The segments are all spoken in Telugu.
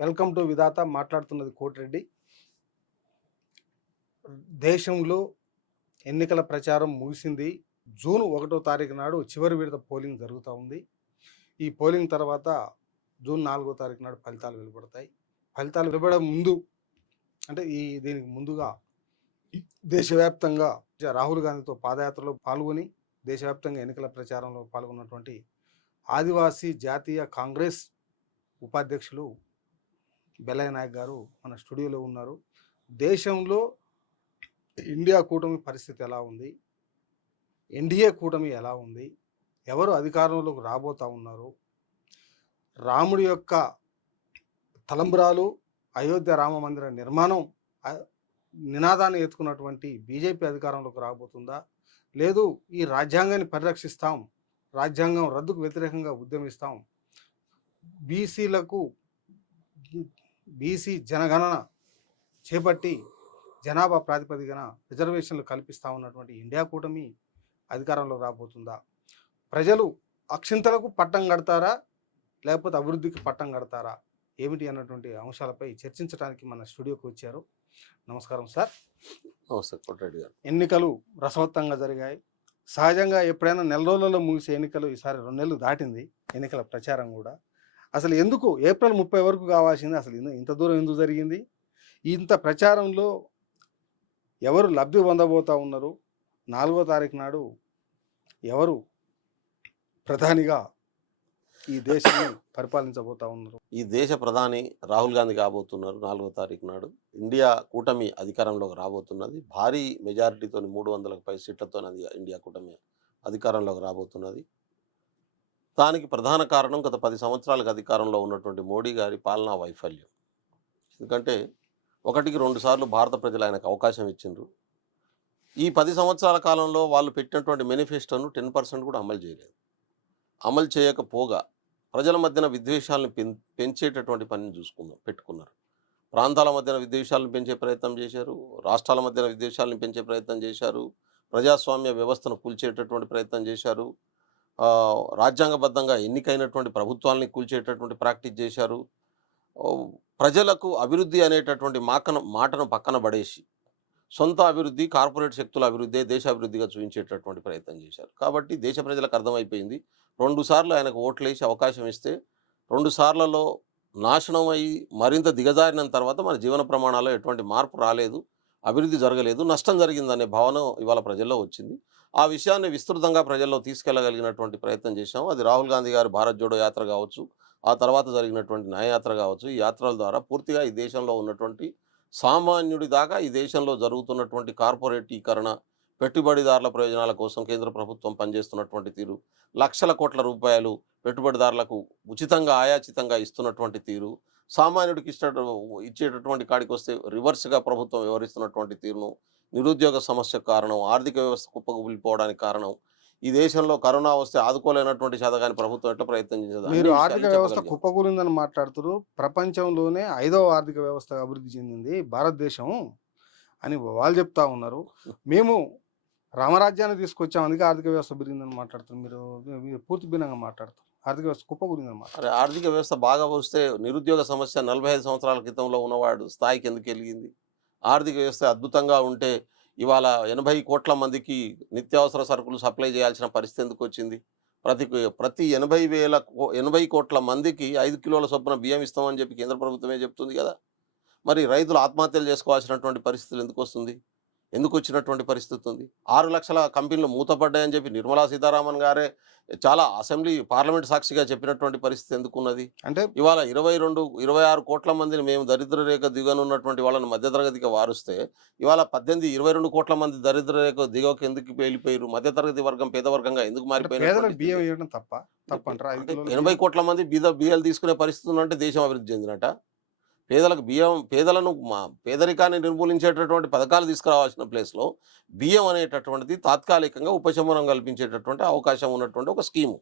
వెల్కమ్ టు విధాత. మాట్లాడుతున్నది కోటిరెడ్డి. దేశంలో ఎన్నికల ప్రచారం ముగిసింది. జూన్ 1వ తారీఖు నాడు చివరి విడత పోలింగ్ జరుగుతూ ఉంది. ఈ పోలింగ్ తర్వాత జూన్ 4వ తారీఖు నాడు ఫలితాలు వెలువడతాయి. ఫలితాలు వెలువడే ముందు అంటే దీనికి ముందుగా దేశవ్యాప్తంగా రాహుల్ గాంధీతో పాదయాత్రలో పాల్గొని దేశవ్యాప్తంగా ఎన్నికల ప్రచారంలో పాల్గొన్నటువంటి ఆదివాసీ జాతీయ కాంగ్రెస్ ఉపాధ్యక్షులు బెల్లయ్య నాయక్ గారు మన స్టూడియోలో ఉన్నారు. దేశంలో ఇండియా కూటమి పరిస్థితి ఎలా ఉంది, ఎన్డీఏ కూటమి ఎలా ఉంది, ఎవరు అధికారంలోకి రాబోతా ఉన్నారు, రాముడి యొక్క తలంబ్రాలు, అయోధ్య రామ మందిర నిర్మాణం నినాదాన్ని ఎత్తుకున్నటువంటి బీజేపీ అధికారంలోకి రాబోతుందా, లేదు ఈ రాజ్యాంగాన్ని పరిరక్షిస్తాం, రాజ్యాంగం రద్దుకు వ్యతిరేకంగా ఉద్యమిస్తాం, బీసీ జనగణన చేపట్టి జనాభా ప్రాతిపదికన రిజర్వేషన్లు కల్పిస్తూ ఉన్నటువంటి ఇండియా కూటమి అధికారంలో రాబోతుందా, ప్రజలు అక్షింతలకు పట్టం కడతారా లేకపోతే అభివృద్ధికి పట్టం కడతారా, ఏమిటి అన్నటువంటి అంశాలపై చర్చించడానికి మన స్టూడియోకి వచ్చారు. నమస్కారం సార్. నమస్తే కోటిరెడ్డి గారు. ఎన్నికలు రసవత్తంగా జరిగాయి. సహజంగా ఎప్పుడైనా నెల రోజులలో ముగిసే ఎన్నికలు ఈసారి 2 నెలలు దాటింది ఎన్నికల ప్రచారం కూడా. అసలు ఎందుకు ఏప్రిల్ 30 వరకు కావాల్సింది, అసలు ఇంత దూరం ఎందుకు జరిగింది, ఇంత ప్రచారంలో ఎవరు లబ్ధి పొందబోతూ ఉన్నారు, 4వ తారీఖు నాడు ఎవరు ప్రధానిగా ఈ దేశాన్ని పరిపాలించబోతా ఉన్నారు? ఈ దేశ ప్రధాని రాహుల్ గాంధీ కాబోతున్నారు 4వ తారీఖు నాడు. ఇండియా కూటమి అధికారంలోకి రాబోతున్నది. భారీ మెజారిటీతో 300కు పై సీట్లతో ఇండియా కూటమి అధికారంలోకి రాబోతున్నది. దానికి ప్రధాన కారణం గత 10 సంవత్సరాలకు అధికారంలో ఉన్నటువంటి మోడీ గారి పాలనా వైఫల్యం. ఎందుకంటే 1కి 2 సార్లు భారత ప్రజలు ఆయనకు అవకాశం ఇచ్చిండ్రు. ఈ 10 సంవత్సరాల కాలంలో వాళ్ళు పెట్టినటువంటి మేనిఫెస్టోను 10% కూడా అమలు చేయలేదు. అమలు చేయకపోగా ప్రజల మధ్యన విద్వేషాలను పెంచేటటువంటి పనిని పెట్టుకున్నారు. ప్రాంతాల మధ్యన విద్వేషాలను పెంచే ప్రయత్నం చేశారు, రాష్ట్రాల మధ్యన విద్వేషాలను పెంచే ప్రయత్నం చేశారు, ప్రజాస్వామ్య వ్యవస్థను కూల్చేటటువంటి ప్రయత్నం చేశారు, రాజ్యాంగబద్ధంగా ఎన్నికైనటువంటి ప్రభుత్వాలని కూల్చేటటువంటి ప్రాక్టీస్ చేశారు. ప్రజలకు అభివృద్ధి అనేటటువంటి మాటను పక్కన పడేసి సొంత అభివృద్ధి, కార్పొరేట్ శక్తుల అభివృద్ధి దేశాభివృద్ధిగా చూపించేటటువంటి ప్రయత్నం చేశారు. కాబట్టి దేశ ప్రజలకు అర్థమైపోయింది. 2 సార్లు ఆయనకు ఓట్లేసి అవకాశం ఇస్తే 2 సార్లలో నాశనం అయ్యి మరింత దిగజారిన తర్వాత మన జీవన ప్రమాణాల్లో ఎటువంటి మార్పు రాలేదు, అభివృద్ధి జరగలేదు, నష్టం జరిగిందనే భావన ఇవాళ ప్రజల్లో వచ్చింది. ఆ విషయాన్ని విస్తృతంగా ప్రజల్లో తీసుకెళ్లగలిగినటువంటి ప్రయత్నం చేశాము. అది రాహుల్ గాంధీ గారి భారత్ జోడో యాత్ర కావచ్చు, ఆ తర్వాత జరిగినటువంటి న్యాయయాత్ర కావచ్చు. ఈ యాత్రల ద్వారా పూర్తిగా ఈ దేశంలో ఉన్నటువంటి సామాన్యుడి దాకా ఈ దేశంలో జరుగుతున్నటువంటి కార్పొరేటీకరణ, పెట్టుబడిదారుల ప్రయోజనాల కోసం కేంద్ర ప్రభుత్వం పనిచేస్తున్నటువంటి తీరు, లక్షల కోట్ల రూపాయలు పెట్టుబడిదారులకు ఉచితంగా ఆయాచితంగా ఇస్తున్నటువంటి తీరు, సామాన్యుడికి ఇచ్చేటటువంటి కాడికి వస్తే రివర్స్గా ప్రభుత్వం వ్యవహరిస్తున్నటువంటి తీరును, నిరుద్యోగ సమస్య కారణం, ఆర్థిక వ్యవస్థ కుప్పకూలిపోవడానికి కారణం, ఈ దేశంలో కరోనా వస్తే ఆదుకోలేనటువంటి శాతగాని ప్రభుత్వం ఎట్లా ప్రయత్నం చేసేది. మీరు ఆర్థిక వ్యవస్థ కుప్పకూలిందని మాట్లాడుతారు. ప్రపంచంలోనే 5వ ఆర్థిక వ్యవస్థ అభివృద్ధి చెందింది భారతదేశం అని వాళ్ళు చెప్తా ఉన్నారు. మేము రామరాజ్యాన్ని తీసుకొచ్చాం, అందుకే ఆర్థిక వ్యవస్థ పెరిగిందని మాట్లాడుతున్నారు. మీరు పూర్తి భిన్నంగా మాట్లాడుతారు. ఆర్థిక వ్యవస్థ కుప్పకూలిందని మాట్లాడారు. ఆర్థిక వ్యవస్థ బాగా వస్తే నిరుద్యోగ సమస్య 45 సంవత్సరాల క్రితంలో ఉన్నవాడు స్థాయికి ఎందుకు వెలిగింది? ఆర్థిక వ్యవస్థ అద్భుతంగా ఉంటే ఇవాళ 80 కోట్ల మందికి నిత్యావసర సరుకులు సప్లై చేయాల్సిన పరిస్థితి ఎందుకు వచ్చింది? ప్రతి 80 కోట్ల మందికి 5 కిలోల చొప్పున బియ్యం ఇస్తామని చెప్పి కేంద్ర ప్రభుత్వమే చెప్తుంది కదా. మరి రైతులు ఆత్మహత్యలు చేసుకోవాల్సినటువంటి పరిస్థితులు ఎందుకు వస్తుంది? ఎందుకు వచ్చినటువంటి పరిస్థితి ఉంది? 6 లక్షల కంపెనీలు మూతపడ్డాయని చెప్పి నిర్మలా సీతారామన్ గారే చాలా పార్లమెంట్ సాక్షిగా చెప్పినటువంటి పరిస్థితి ఎందుకున్నది? అంటే ఇవాళ 26 కోట్ల మందిని మేము దరిద్ర రేఖ దిగనున్నటువంటి వాళ్ళని మధ్యతరగతికి వారుస్తే ఇవాళ 22 కోట్ల మంది దరిద్ర రేఖ దిగకు ఎందుకు వెళ్ళిపోయారు? మధ్యతరగతి వర్గం పేదవర్గంగా ఎందుకు మారిపోయారు? 80 కోట్ల మంది బియ్యాలు తీసుకునే పరిస్థితి ఉందంటే దేశం అభివృద్ధి చెందినట. పేదలను పేదరికాన్ని నిర్మూలించేటటువంటి పథకాలు తీసుకురావాల్సిన ప్లేస్లో బియ్యం అనేటటువంటిది తాత్కాలికంగా ఉపశమనం కల్పించేటటువంటి అవకాశం ఉన్నటువంటి ఒక స్కీము.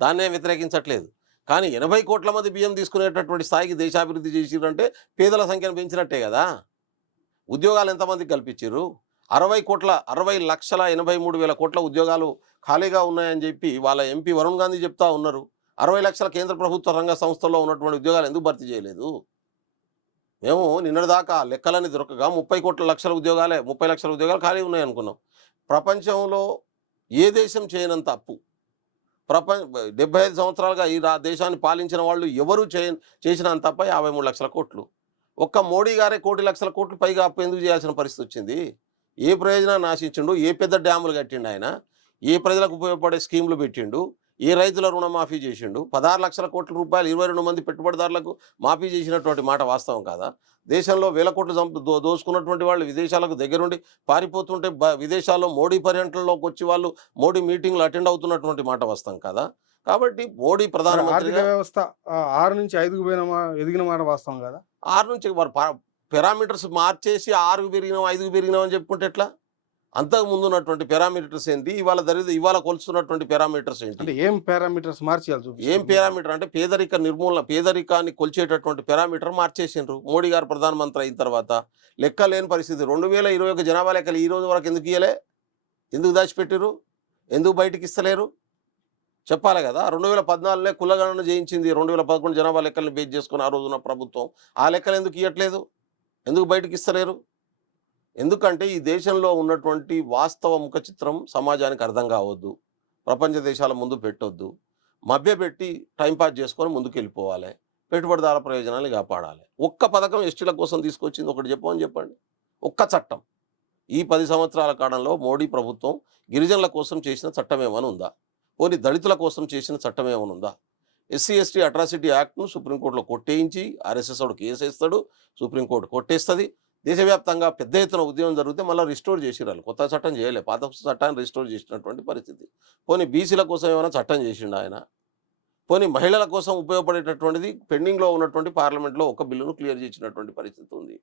దాన్నే వ్యతిరేకించట్లేదు. కానీ 80 కోట్ల మంది బియ్యం తీసుకునేటటువంటి స్థాయికి దేశాభివృద్ధి చేసిరంటే పేదల సంఖ్యను పెంచినట్టే కదా. ఉద్యోగాలు ఎంతమందికి కల్పించారు? 60,83,000 కోట్ల ఉద్యోగాలు ఖాళీగా ఉన్నాయని చెప్పి వాళ్ళ ఎంపీ వరుణ్ గాంధీ చెప్తా ఉన్నారు. 60 లక్షల కేంద్ర ప్రభుత్వ రంగ సంస్థల్లో ఉన్నటువంటి ఉద్యోగాలు ఎందుకు భర్తీ చేయలేదు? మేము నిన్నటిదాకా లెక్కలన్నీ దొరకగా 30 లక్షల ఉద్యోగాలు ఖాళీ ఉన్నాయి అనుకున్నాం. ప్రపంచంలో ఏ దేశం చేయనంత అప్పు. 75 సంవత్సరాలుగా ఈ దేశాన్ని పాలించిన వాళ్ళు ఎవరు చేసినంత తప్ప 53 లక్షల కోట్లు. ఒక్క మోడీ గారే 1,00,00,000 కోట్లు పైగా అప్పు ఎందుకు చేయాల్సిన పరిస్థితి వచ్చింది? ఏ ప్రయోజనాన్ని ఆశించిండు? ఏ పెద్ద డ్యాములు కట్టిండు ఆయన? ఏ ప్రజలకు ఉపయోగపడే స్కీములు పెట్టిండు? ఏ రైతుల రుణమాఫీ చేసిండు? 16 లక్షల కోట్ల రూపాయలు 22 మంది పెట్టుబడిదారులకు మాఫీ చేసినటువంటి మాట వాస్తవం కాదా? దేశంలో వేల కోట్లు దోసుకున్నటువంటి వాళ్ళు విదేశాలకు దగ్గరుండి పారిపోతుంటే విదేశాల్లో మోడీ పర్యటనలోకి వచ్చి వాళ్ళు మోడీ మీటింగ్లు అటెండ్ అవుతున్నటువంటి మాట వాస్తవం కాదా? కాబట్టి మోడీ ఆర్థిక ప్రధానమంత్రిగా వ్యవస్థ 6 నుంచి 5కు ఎదిగిన మాట వాస్తవం కదా. 6 నుంచి వారు పారామీటర్స్ మార్చేసి 6కు పెరిగినాం 5కు పెరిగినాం అని చెప్పుకుంటే ఎట్లా? అంతకు ముందు ఉన్నటువంటి పారామీటర్స్ ఏంటి? ఇవాళ కొలుస్తున్నటువంటి పారామీటర్స్ ఏంటి? అంటే ఏం పారామీటర్స్ మార్చేయాలి ఏం చూపిస్తుంది. పారామీటర్ అంటే పేదరికాన్ని కొలిచేటటువంటి పారామీటర్ మార్చేసిండ్రు మోడీ గారు ప్రధానమంత్రి అయిన తర్వాత. లెక్క లేని పరిస్థితి. 2021 జనాభా లెక్కలు ఈ రోజు వరకు ఎందుకు ఇయ్యలే? ఎందుకు దాచిపెట్టిర్రు? ఎందుకు బయటికి ఇస్తలేరు? చెప్పాలి కదా. 2014 కులగణన చేయించింది. 2011 జనాభా లెక్కలను బేస్ చేసుకుని ఆ రోజున ప్రభుత్వం. ఆ లెక్కలు ఎందుకు ఇవ్వట్లేదు? ఎందుకు బయటికి ఇస్తలేరు? ఎందుకంటే ఈ దేశంలో ఉన్నటువంటి వాస్తవ ముఖ చిత్రం సమాజానికి అర్థం కావద్దు. ప్రపంచ దేశాల ముందు పెట్టొద్దు. మభ్యపెట్టి టైంపాస్ చేసుకొని ముందుకు వెళ్ళిపోవాలి. పెట్టుబడిదారుల ప్రయోజనాన్ని కాపాడాలి. ఒక్క పథకం ఎస్టీల కోసం తీసుకొచ్చింది ఒకటి చెప్పండి. ఒక్క చట్టం ఈ 10 సంవత్సరాల కాలంలో మోడీ ప్రభుత్వం గిరిజనుల కోసం చేసిన చట్టం ఏమైనా ఉందా? పోనీ దళితుల కోసం చేసిన చట్టం ఏమైనా ఉందా? ఎస్సీ ఎస్టీ అట్రాసిటీ యాక్ట్ను సుప్రీంకోర్టులో కొట్టేయించి ఆర్ఎస్ఎస్ వాడు కేసు వేస్తాడు, సుప్రీంకోర్టు కొట్టేస్తుంది. దేశవ్యాప్తంగా పెద్ద ఎత్తున ఉద్యమం జరిగితే మళ్ళీ రిస్టోర్ చేసిరాలి. కొత్త చట్టం చేయలే, పాత చట్టాన్ని రిస్టోర్ చేసినటువంటి పరిస్థితి. పోనీ బీసీల కోసం ఏమైనా చట్టం చేసిండు ఆయన? పోనీ మహిళల కోసం ఉపయోగపడేటటువంటిది పెండింగ్లో ఉన్నటువంటి పార్లమెంట్లో ఒక బిల్లును క్లియర్ చేసినటువంటి పరిస్థితి ఉంది.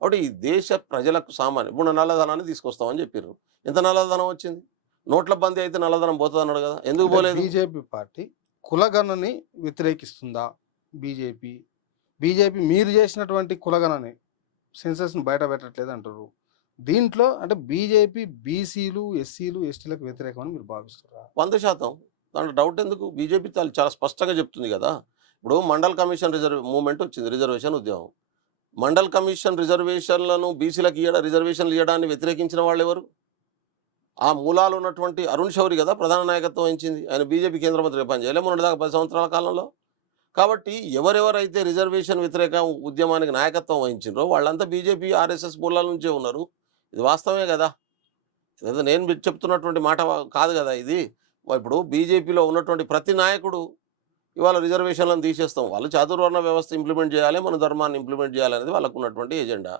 కాబట్టి ఈ దేశ ప్రజలకు ఇప్పుడు నల్లధనాన్ని తీసుకొస్తామని చెప్పారు. ఎంత నల్లధనం వచ్చింది? నోట్ల బందీ అయితే నల్లధనం పోతుంది అన్నాడు కదా, ఎందుకు పోలేదు? బీజేపీ పార్టీ కులగణని వ్యతిరేకిస్తుందా? బీజేపీ మీరు చేసినటువంటి కులగణని సెన్సస్ని బయట పెట్టట్లేదు అంటారు. దీంట్లో అంటే బీజేపీ బీసీలు ఎస్సీలు ఎస్టీలకు వ్యతిరేకమని మీరు భావిస్తున్నారా? 100%. దాంట్లో డౌట్ ఎందుకు? బీజేపీ చాలా స్పష్టంగా చెప్తుంది కదా. ఇప్పుడు మండల్ కమిషన్ మూవ్మెంట్ వచ్చింది, రిజర్వేషన్ ఉద్యమం. మండల్ కమిషన్ రిజర్వేషన్లను బీసీలకు రిజర్వేషన్లు ఇవ్వడాన్ని వ్యతిరేకించిన వాళ్ళు ఎవరు? ఆ మూలాలు ఉన్నటువంటి అరుణ్ శౌరి కదా ప్రధాన నాయకత్వం వహించింది. ఆయన బీజేపీ కేంద్ర మంత్రిగా పనిచేయలే మొన్నటిదాకా 10 సంవత్సరాల కాలంలో. కాబట్టి ఎవరెవరైతే రిజర్వేషన్ వ్యతిరేక ఉద్యమానికి నాయకత్వం వహించిండ్రో వాళ్ళంతా బీజేపీ ఆర్ఎస్ఎస్ మూలాల నుంచే ఉన్నారు. ఇది వాస్తవమే కదా. ఇదేదో నేను చెప్తున్నటువంటి మాట కాదు కదా ఇది. ఇప్పుడు బీజేపీలో ఉన్నటువంటి ప్రతి నాయకుడు ఇవాళ రిజర్వేషన్లను తీసేస్తాం, వాళ్ళు చాతుర్వర్ణ వ్యవస్థ ఇంప్లిమెంట్ చేయాలి, మన ధర్మాన్ని ఇంప్లిమెంట్ చేయాలనేది వాళ్ళకు ఉన్నటువంటి ఎజెండా.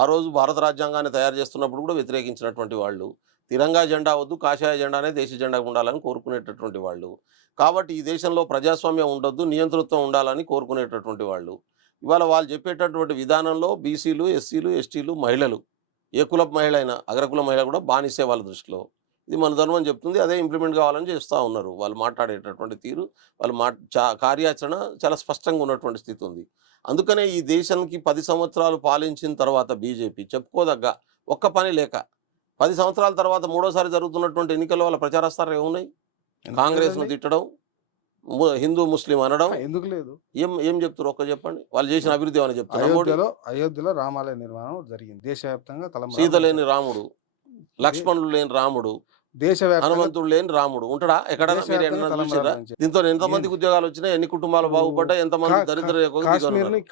ఆ రోజు భారత రాజ్యాంగాన్ని తయారు చేస్తున్నప్పుడు కూడా వ్యతిరేకించినటువంటి వాళ్ళు. తిరంగా జెండా వద్దు, కాషాయ జెండానే దేశ జెండా ఉండాలని కోరుకునేటటువంటి వాళ్ళు. కాబట్టి ఈ దేశంలో ప్రజాస్వామ్యం ఉండొద్దు, నియంతృత్వం ఉండాలని కోరుకునేటటువంటి వాళ్ళు. ఇవాళ వాళ్ళు చెప్పేటటువంటి విధానంలో బీసీలు ఎస్సీలు ఎస్టీలు మహిళలు, ఏ కుల మహిళ అయినా అగ్రకుల మహిళ కూడా బానిసే వాళ్ళ దృష్టిలో. ఇది మన ధర్మం చెప్తుంది, అదే ఇంప్లిమెంట్ కావాలని చేస్తూ ఉన్నారు. వాళ్ళు మాట్లాడేటటువంటి తీరు, వాళ్ళు కార్యాచరణ చాలా స్పష్టంగా ఉన్నటువంటి స్థితి ఉంది. అందుకనే ఈ దేశానికి 10 సంవత్సరాలు పాలించిన తర్వాత బీజేపీ చెప్పుకోదగ్గ ఒక్క పని లేక 10 సంవత్సరాల తర్వాత మూడోసారి జరుగుతున్నటువంటి ఎన్నికల్లో వాళ్ళ ప్రచారాస్త్రాలు ఏమున్నాయి? కాంగ్రెస్ను తిట్టడం, హిందూ ముస్లిం అనడం. ఎందుకు లేదు? ఏం చెప్తారు ఒక్క చెప్పండి. వాళ్ళు చేసిన అభివృద్ధి ఏమైనా చెప్తారు? అయోధ్యలో రామాలయ నిర్మాణం జరిగింది దేశవ్యాప్తంగా. సీత లేని రాముడు, లక్ష్మణుడు లేని రాముడు, హనుమంతుడు లేని రాముడు ఉంటాడా ఎక్కడైనా? మీరు ఎన్నైనా చూసారా? దీంతో ఎంతమందికి ఉద్యోగాలు వచ్చినాయి, ఎన్ని కుటుంబాలు బాగుపడ్డాయి, ఎంతమంది దరిద్ర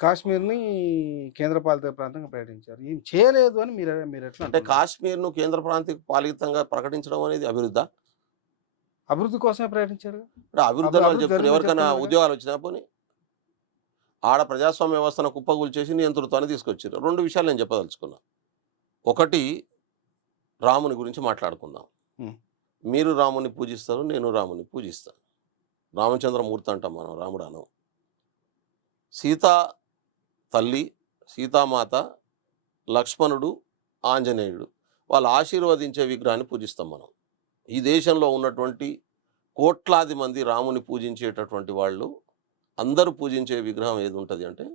కాశ్మీర్ని కేంద్రపాలిత ప్రాంతంగా ప్రకటించారు. ఏం చేయలేదు అని మీరు ఎట్లా అంటే కాశ్మీర్ను కేంద్ర ప్రాంతీయ పాలితంగా ప్రకటించడం అనేది అభివృద్ధి కోసమే ప్రకటించారు. అభివృద్ధి వాళ్ళు చెప్తున్నారు. ఎవరికైనా ఉద్యోగాలు వచ్చినా పోనీ ఆడ ప్రజాస్వామ్య వ్యవస్థను కుప్పగూల్చేసి నియంతృత్వాన్ని తీసుకొచ్చారు. 2 విషయాలు నేను చెప్పదలుచుకున్నా. ఒకటి, రాముని గురించి మాట్లాడుకుందాం. మీరు రాముని పూజిస్తారు, నేను రాముని పూజిస్తాను. రామచంద్రమూర్తి అంటాం మనం, రాముడు అనం. సీతా తల్లి, సీతామాత, లక్ష్మణుడు, ఆంజనేయుడు వాళ్ళు ఆశీర్వదించే విగ్రహాన్ని పూజిస్తాం మనం. ఈ దేశంలో ఉన్నటువంటి కోట్లాది మంది రాముని పూజించేటటువంటి వాళ్ళు అందరూ పూజించే విగ్రహం ఏది ఉంటుంది అంటే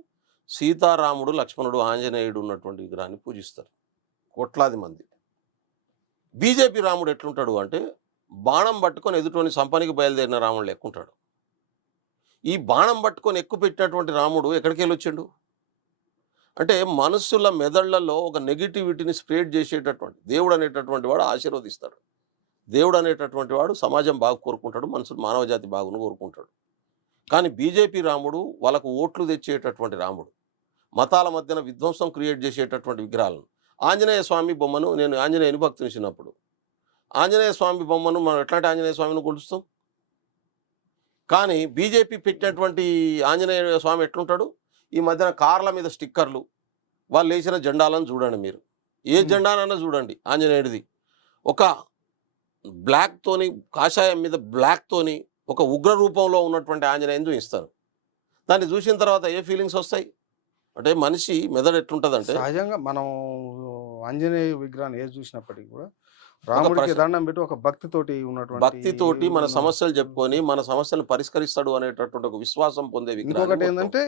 సీతారాముడు, లక్ష్మణుడు, ఆంజనేయుడు ఉన్నటువంటి విగ్రహాన్ని పూజిస్తారు కోట్లాది మంది. బీజేపీ రాముడు ఎట్లుంటాడు అంటే బాణం పట్టుకొని ఎదుటోని సంపనికి బయలుదేరిన రాముడు లెక్కుంటాడు. ఈ బాణం పట్టుకొని ఎక్కువ పెట్టినటువంటి రాముడు ఎక్కడికి వెళ్ళి వచ్చిండు? అంటే మనుషుల మెదళ్లలో ఒక నెగిటివిటీని స్ప్రెడ్ చేసేటటువంటి దేవుడు అనేటటువంటి వాడు ఆశీర్వదిస్తాడు. దేవుడు అనేటటువంటి వాడు సమాజం బాగా కోరుకుంటాడు, మనుషులు మానవజాతి బాగును కోరుకుంటాడు. కానీ బీజేపీ రాముడు వాళ్ళకు ఓట్లు తెచ్చేటటువంటి రాముడు, మతాల మధ్యన విధ్వంసం క్రియేట్ చేసేటటువంటి విగ్రహాలను. ఆంజనేయ స్వామి బొమ్మను, నేను ఆంజనేయుని భక్తుని చిన్నప్పుడు, ఆంజనేయ స్వామి బొమ్మను మనం ఎట్లాంటి ఆంజనేయ స్వామిని కొలుస్తాం. కానీ బీజేపీ పెట్టినటువంటి ఆంజనేయ స్వామి ఎట్లుంటాడు, ఈ మధ్యన కార్ల మీద స్టిక్కర్లు, వాళ్ళు వేసిన జెండాలను చూడండి మీరు, ఏ జెండానన్నా చూడండి ఆంజనేయుడిది, ఒక బ్లాక్తోని, కాషాయం మీద బ్లాక్తోని ఒక ఉగ్ర రూపంలో ఉన్నటువంటి ఆంజనేయుని చూపిస్తారు. దాన్ని చూసిన తర్వాత ఏ ఫీలింగ్స్ వస్తాయి అంటే, మనిషి మెదడు ఎట్లుంటుందంటే, సహజంగా మనం ఆంజనేయ విగ్రహాన్ని ఏది చూసినప్పటికీ కూడా రాముడికి దండం పెట్టి ఒక భక్తితోటి ఉన్నటువంటి భక్తితోటి మన సమస్యలు చెప్పుకొని మన సమస్యలను పరిష్కరిస్తాడు అనేటటువంటి ఒక విశ్వాసం పొందే ఇంకొకటి విగ్రహం. ఏంటంటే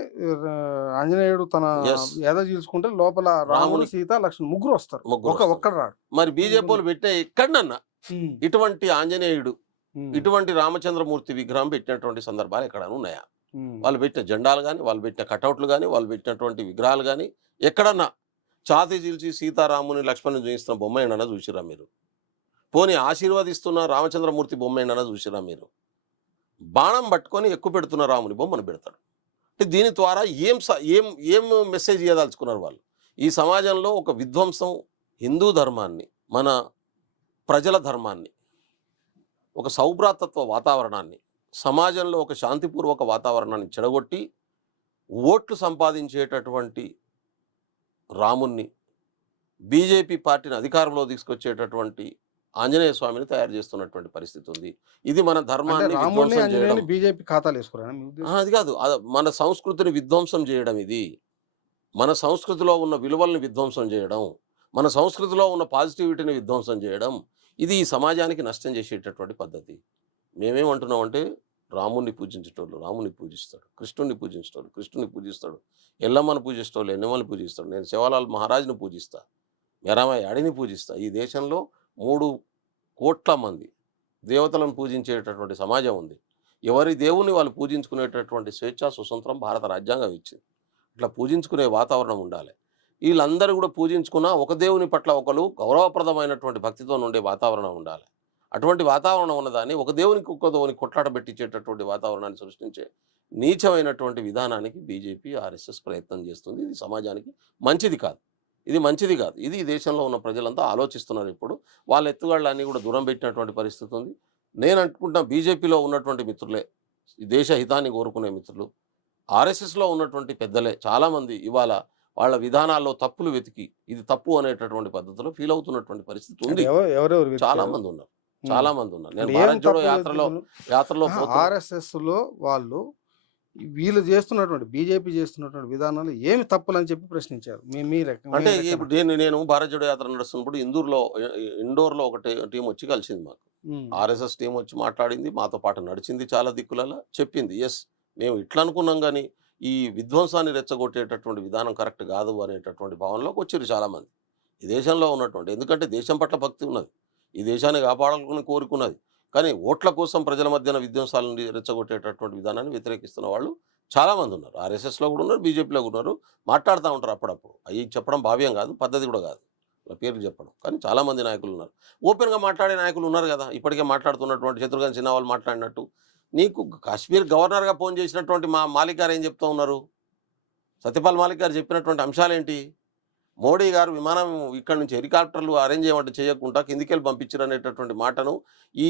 ఆంజనేయుడు తన Yes. ఎద చీల్చుకుంటే లోపల రాముడు రాముని- సీత లక్ష్మణ్ ముగ్గురు వస్తారు, ముగ్గురు ఒక్కడు రాడు. మరి బీజేపీ వాళ్ళు పెట్టే ఎక్కడన్నా ఇటువంటి ఆంజనేయుడు, ఇటువంటి రామచంద్రమూర్తి విగ్రహం పెట్టినటువంటి సందర్భాలు ఎక్కడైనా ఉన్నాయా? వాళ్ళు పెట్టిన జెండాలు కానీ, వాళ్ళు పెట్టిన కటౌట్లు కానీ, వాళ్ళు పెట్టినటువంటి విగ్రహాలు కానీ ఎక్కడన్నా ఛాతీ చీల్చి సీతారాముని లక్ష్మణుని చూపిస్తున్న బొమ్మ ఏంటన్నా చూసిరా మీరు? పోనీ ఆశీర్వదిస్తున్న రామచంద్రమూర్తి బొమ్మ ఏంటన్నా చూసిరా మీరు? బాణం పట్టుకొని ఎక్కువ పెడుతున్న రాముని బొమ్మను పెడతాడు. అంటే దీని ద్వారా ఏం ఏం మెసేజ్ ఇవ్వదలుచుకున్నారు వాళ్ళు? ఈ సమాజంలో ఒక విధ్వంసం, హిందూ ధర్మాన్ని, మన ప్రజల ధర్మాన్ని, ఒక సౌభ్రాతత్వ వాతావరణాన్ని, సమాజంలో ఒక శాంతిపూర్వక వాతావరణాన్ని చెడగొట్టి ఓట్లు సంపాదించేటటువంటి రాముణ్ణి, బీజేపీ పార్టీని అధికారంలో తీసుకొచ్చేటటువంటి ఆంజనేయ స్వామిని తయారు చేస్తున్నటువంటి పరిస్థితి ఉంది. ఇది మన అంటే ధర్మాన్ని రాముడిని విధ్వంసం చేయడం. ఆంజనేయుని బీజేపీ ఖాతాలు వేసుకోరా మీ ఉద్దేశం? అది కాదు, మన సంస్కృతిని విధ్వంసం చేయడం ఇది. మన సంస్కృతిలో ఉన్న విలువల్ని విధ్వంసం చేయడం, మన సంస్కృతిలో ఉన్న పాజిటివిటీని విధ్వంసం చేయడం, ఇది ఈ సమాజానికి నష్టం చేసేటటువంటి పద్ధతి. మేమేమంటున్నామంటే, రాముణ్ణి పూజించేటోళ్ళు రాముని పూజిస్తాడు, కృష్ణుడిని పూజించేటోళ్ళు కృష్ణుని పూజిస్తాడు, ఎల్లమ్మని పూజిస్తోళ్ళు ఎన్నమ్మని పూజిస్తాడు, నేను శివలాల్ మహారాజుని పూజిస్తా, మెరామయ్య అడిని పూజిస్తా. ఈ దేశంలో 3 కోట్ల మంది దేవతలను పూజించేటటువంటి సమాజం ఉంది. ఎవరి దేవుని వాళ్ళు పూజించుకునేటటువంటి స్వేచ్ఛా స్వతంత్రం భారత రాజ్యాంగం ఇచ్చింది. ఇట్లా పూజించుకునే వాతావరణం ఉండాలి. వీళ్ళందరూ కూడా పూజించుకున్న ఒక దేవుని పట్ల ఒకరు గౌరవప్రదమైనటువంటి భక్తితో ఉండే వాతావరణం ఉండాలి. అటువంటి వాతావరణం ఉన్నదాన్ని ఒక దేవునికి ఒక్క దేవుని కొట్లాట పెట్టించేటటువంటి వాతావరణాన్ని సృష్టించే నీచమైనటువంటి విధానానికి బీజేపీ, ఆర్ఎస్ఎస్ ప్రయత్నం చేస్తుంది. ఇది సమాజానికి మంచిది కాదు, ఇది మంచిది కాదు. ఇది ఈ దేశంలో ఉన్న ప్రజలంతా ఆలోచిస్తున్నారు. ఇప్పుడు వాళ్ళ ఎత్తుగాళ్ళన్నీ కూడా దూరం పెట్టినటువంటి పరిస్థితి ఉంది. నేను అనుకుంటున్నా బీజేపీలో ఉన్నటువంటి మిత్రులే, ఈ దేశ హితాన్ని కోరుకునే మిత్రులు, ఆర్ఎస్ఎస్లో ఉన్నటువంటి పెద్దలే చాలామంది ఇవాళ వాళ్ళ విధానాల్లో తప్పులు వెతికి ఇది తప్పు అనేటటువంటి పద్ధతిలో ఫీల్ అవుతున్నటువంటి పరిస్థితి ఉంది. ఎవరెవరు చాలా మంది ఉన్నారు, చాలా మంది ఉన్నారు. నేను భారత్ జోడో యాత్రలో ఆర్ఎస్ఎస్ లో వాళ్ళు వీళ్ళు చేస్తున్నటువంటి బీజేపీ చేస్తున్నటువంటి విధానాలు ఏమి తప్పులు అని చెప్పి ప్రశ్నించారు. అంటే ఇప్పుడు నేను భారత్ జోడో యాత్ర నడుస్తున్నప్పుడు ఇండోర్లో ఒక టీం వచ్చి కలిసింది మాకు. ఆర్ఎస్ఎస్ టీం వచ్చి మాట్లాడింది, మాతో పాటు నడిచింది, చాలా దిక్కులలో చెప్పింది. ఎస్, మేము ఇట్లా అనుకున్నాం, కానీ ఈ విధ్వంసాన్ని రెచ్చగొట్టేటటువంటి విధానం కరెక్ట్ కాదు అనేటటువంటి భావనలోకి వచ్చారు చాలామంది ఈ దేశంలో ఉన్నటువంటి. ఎందుకంటే దేశం పట్ల భక్తి ఉన్నది, ఈ దేశాన్ని కాపాడాలని కోరుకున్నది. కానీ ఓట్ల కోసం ప్రజల మధ్యన విధ్వంసాలను రెచ్చగొట్టేటటువంటి విధానాన్ని వ్యతిరేకిస్తున్న వాళ్ళు చాలామంది ఉన్నారు. ఆర్ఎస్ఎస్లో కూడా ఉన్నారు, బీజేపీలో కూడా ఉన్నారు, మాట్లాడుతూ ఉంటారు అప్పుడప్పుడు. అవి చెప్పడం భావ్యం కాదు, పద్ధతి కూడా కాదు వాళ్ళ పేర్లు చెప్పడం. కానీ చాలామంది నాయకులు ఉన్నారు, ఓపెన్గా మాట్లాడే నాయకులు ఉన్నారు కదా. ఇప్పటికే మాట్లాడుతున్నటువంటి శత్రుఘ్న సిన్హా వాళ్ళు మాట్లాడినట్టు, నీకు కాశ్మీర్ గవర్నర్గా ఫోన్ చేసినటువంటి మాలిక్ గారు ఏం చెప్తూ ఉన్నారు? సత్యపాల్ మాలిక్ గారు చెప్పినటువంటి అంశాలేంటి? మోడీ గారు విమానం ఇక్కడ నుంచి హెలికాప్టర్లు అరేంజ్ చేయమంటే చేయకుండా కిందికెళ్ళి పంపించారు అనేటటువంటి మాటను, ఈ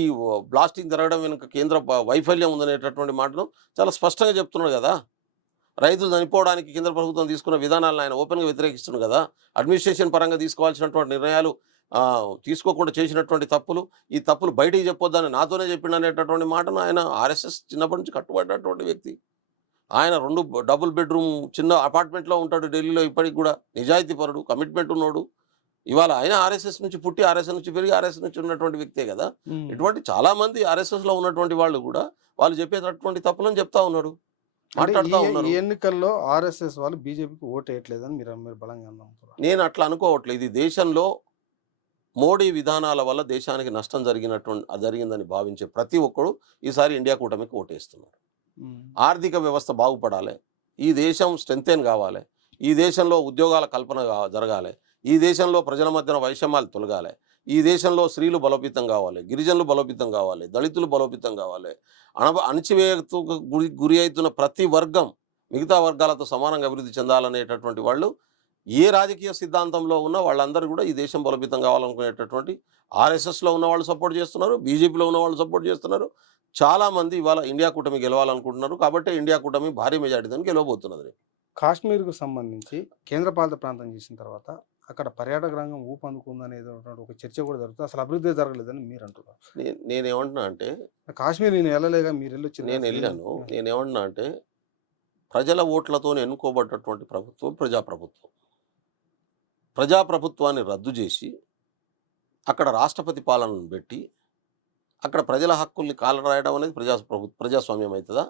బ్లాస్టింగ్ జరగడం వెనుక కేంద్ర వైఫల్యం ఉందనేటటువంటి మాటను చాలా స్పష్టంగా చెప్తున్నాడు కదా. రైతులు చనిపోవడానికి కేంద్ర ప్రభుత్వం తీసుకున్న విధానాలను ఆయన ఓపెన్గా వ్యతిరేకిస్తున్నాడు కదా. అడ్మినిస్ట్రేషన్ పరంగా తీసుకోవాల్సినటువంటి నిర్ణయాలు తీసుకోకుండా చేసినటువంటి తప్పులు, ఈ తప్పులు బయటికి చెప్పొద్దని నాతోనే చెప్పిండు అనేటటువంటి మాటను ఆయన ఆర్ఎస్ఎస్ చిన్నప్పటి నుంచి కట్టుబడినటువంటి వ్యక్తి. ఆయన 2 డబుల్ బెడ్రూమ్ చిన్న అపార్ట్మెంట్లో ఉంటాడు ఢిల్లీలో, ఇప్పటికి కూడా నిజాయితీ పరుడు, కమిట్మెంట్ ఉన్నాడు. ఇవాళ ఆయన ఆర్ఎస్ఎస్ నుంచి పుట్టి ఆర్ఎస్ఎస్ నుంచి పెరిగి ఆర్ఎస్ఎస్ నుంచి ఉన్నటువంటి వ్యక్తే కదా. ఇటువంటి చాలామంది ఆర్ఎస్ఎస్లో ఉన్నటువంటి వాళ్ళు కూడా వాళ్ళు చెప్పేటటువంటి తప్పులను చెప్తా ఉన్నాడు, మాట్లాడుతూ ఉన్నారు. ఈ ఎన్నికల్లో ఆర్ఎస్ఎస్ వాళ్ళు బీజేపీకి ఓటు వేయట్లేదని మీరు బలంగా నమ్ముతున్నారు? నేను అట్లా అనుకోవట్లేదు. ఇది దేశంలో మోడీ విధానాల వల్ల దేశానికి నష్టం జరిగిందని భావించే ప్రతి ఒక్కరు ఈసారి ఇండియా కూటమికి ఓటేస్తున్నారు. ఆర్థిక వ్యవస్థ బాగుపడాలి, ఈ దేశం స్ట్రెంథెన్ కావాలి, ఈ దేశంలో ఉద్యోగాల కల్పన జరగాలి, ఈ దేశంలో ప్రజల మధ్యన వైషమ్యాలు తొలగాలి, ఈ దేశంలో స్త్రీలు బలోపేతం కావాలి, గిరిజనులు బలోపేతం కావాలి, దళితులు బలోపేతం కావాలి, అణచివేతకు గురి అవుతున్న ప్రతి వర్గం మిగతా వర్గాలతో సమానంగా అభివృద్ధి చెందాలనేటటువంటి వాళ్ళు ఏ రాజకీయ సిద్ధాంతంలో ఉన్న వాళ్ళందరూ కూడా ఈ దేశం బలోపేతం కావాలనుకునేటటువంటి ఆర్ఎస్ఎస్లో ఉన్న వాళ్ళు సపోర్ట్ చేస్తున్నారు, బీజేపీలో ఉన్న వాళ్ళు సపోర్ట్ చేస్తున్నారు. చాలామంది ఇవాళ ఇండియా కూటమి గెలవాలనుకుంటున్నారు. కాబట్టి ఇండియా కూటమి భారీ మెజార్టీతో గెలవబోతున్నది. కాశ్మీర్కు సంబంధించి కేంద్రపాలిత ప్రాంతం చేసిన తర్వాత అక్కడ పర్యాటక రంగం ఊపందుకుందనేది ఒక చర్చ కూడా జరుగుతుంది. అసలు అభివృద్ధి జరగలేదని మీరు అంటున్నారు. నేనేమంటున్నా అంటే కాశ్మీర్ నేను వెళ్ళలేగా, మీరు వెళ్ళొచ్చింది. నేను వెళ్ళాను. నేనేమంటున్నా అంటే ప్రజల ఓట్లతో ఎన్నుకోబడ్డటువంటి ప్రభుత్వం ప్రజాప్రభుత్వం. ప్రజాప్రభుత్వాన్ని రద్దు చేసి అక్కడ రాష్ట్రపతి పాలనను పెట్టి అక్కడ ప్రజల హక్కుల్ని కాలరాయడం అనేది ప్రజాస్వామ్యం అవుతుందా?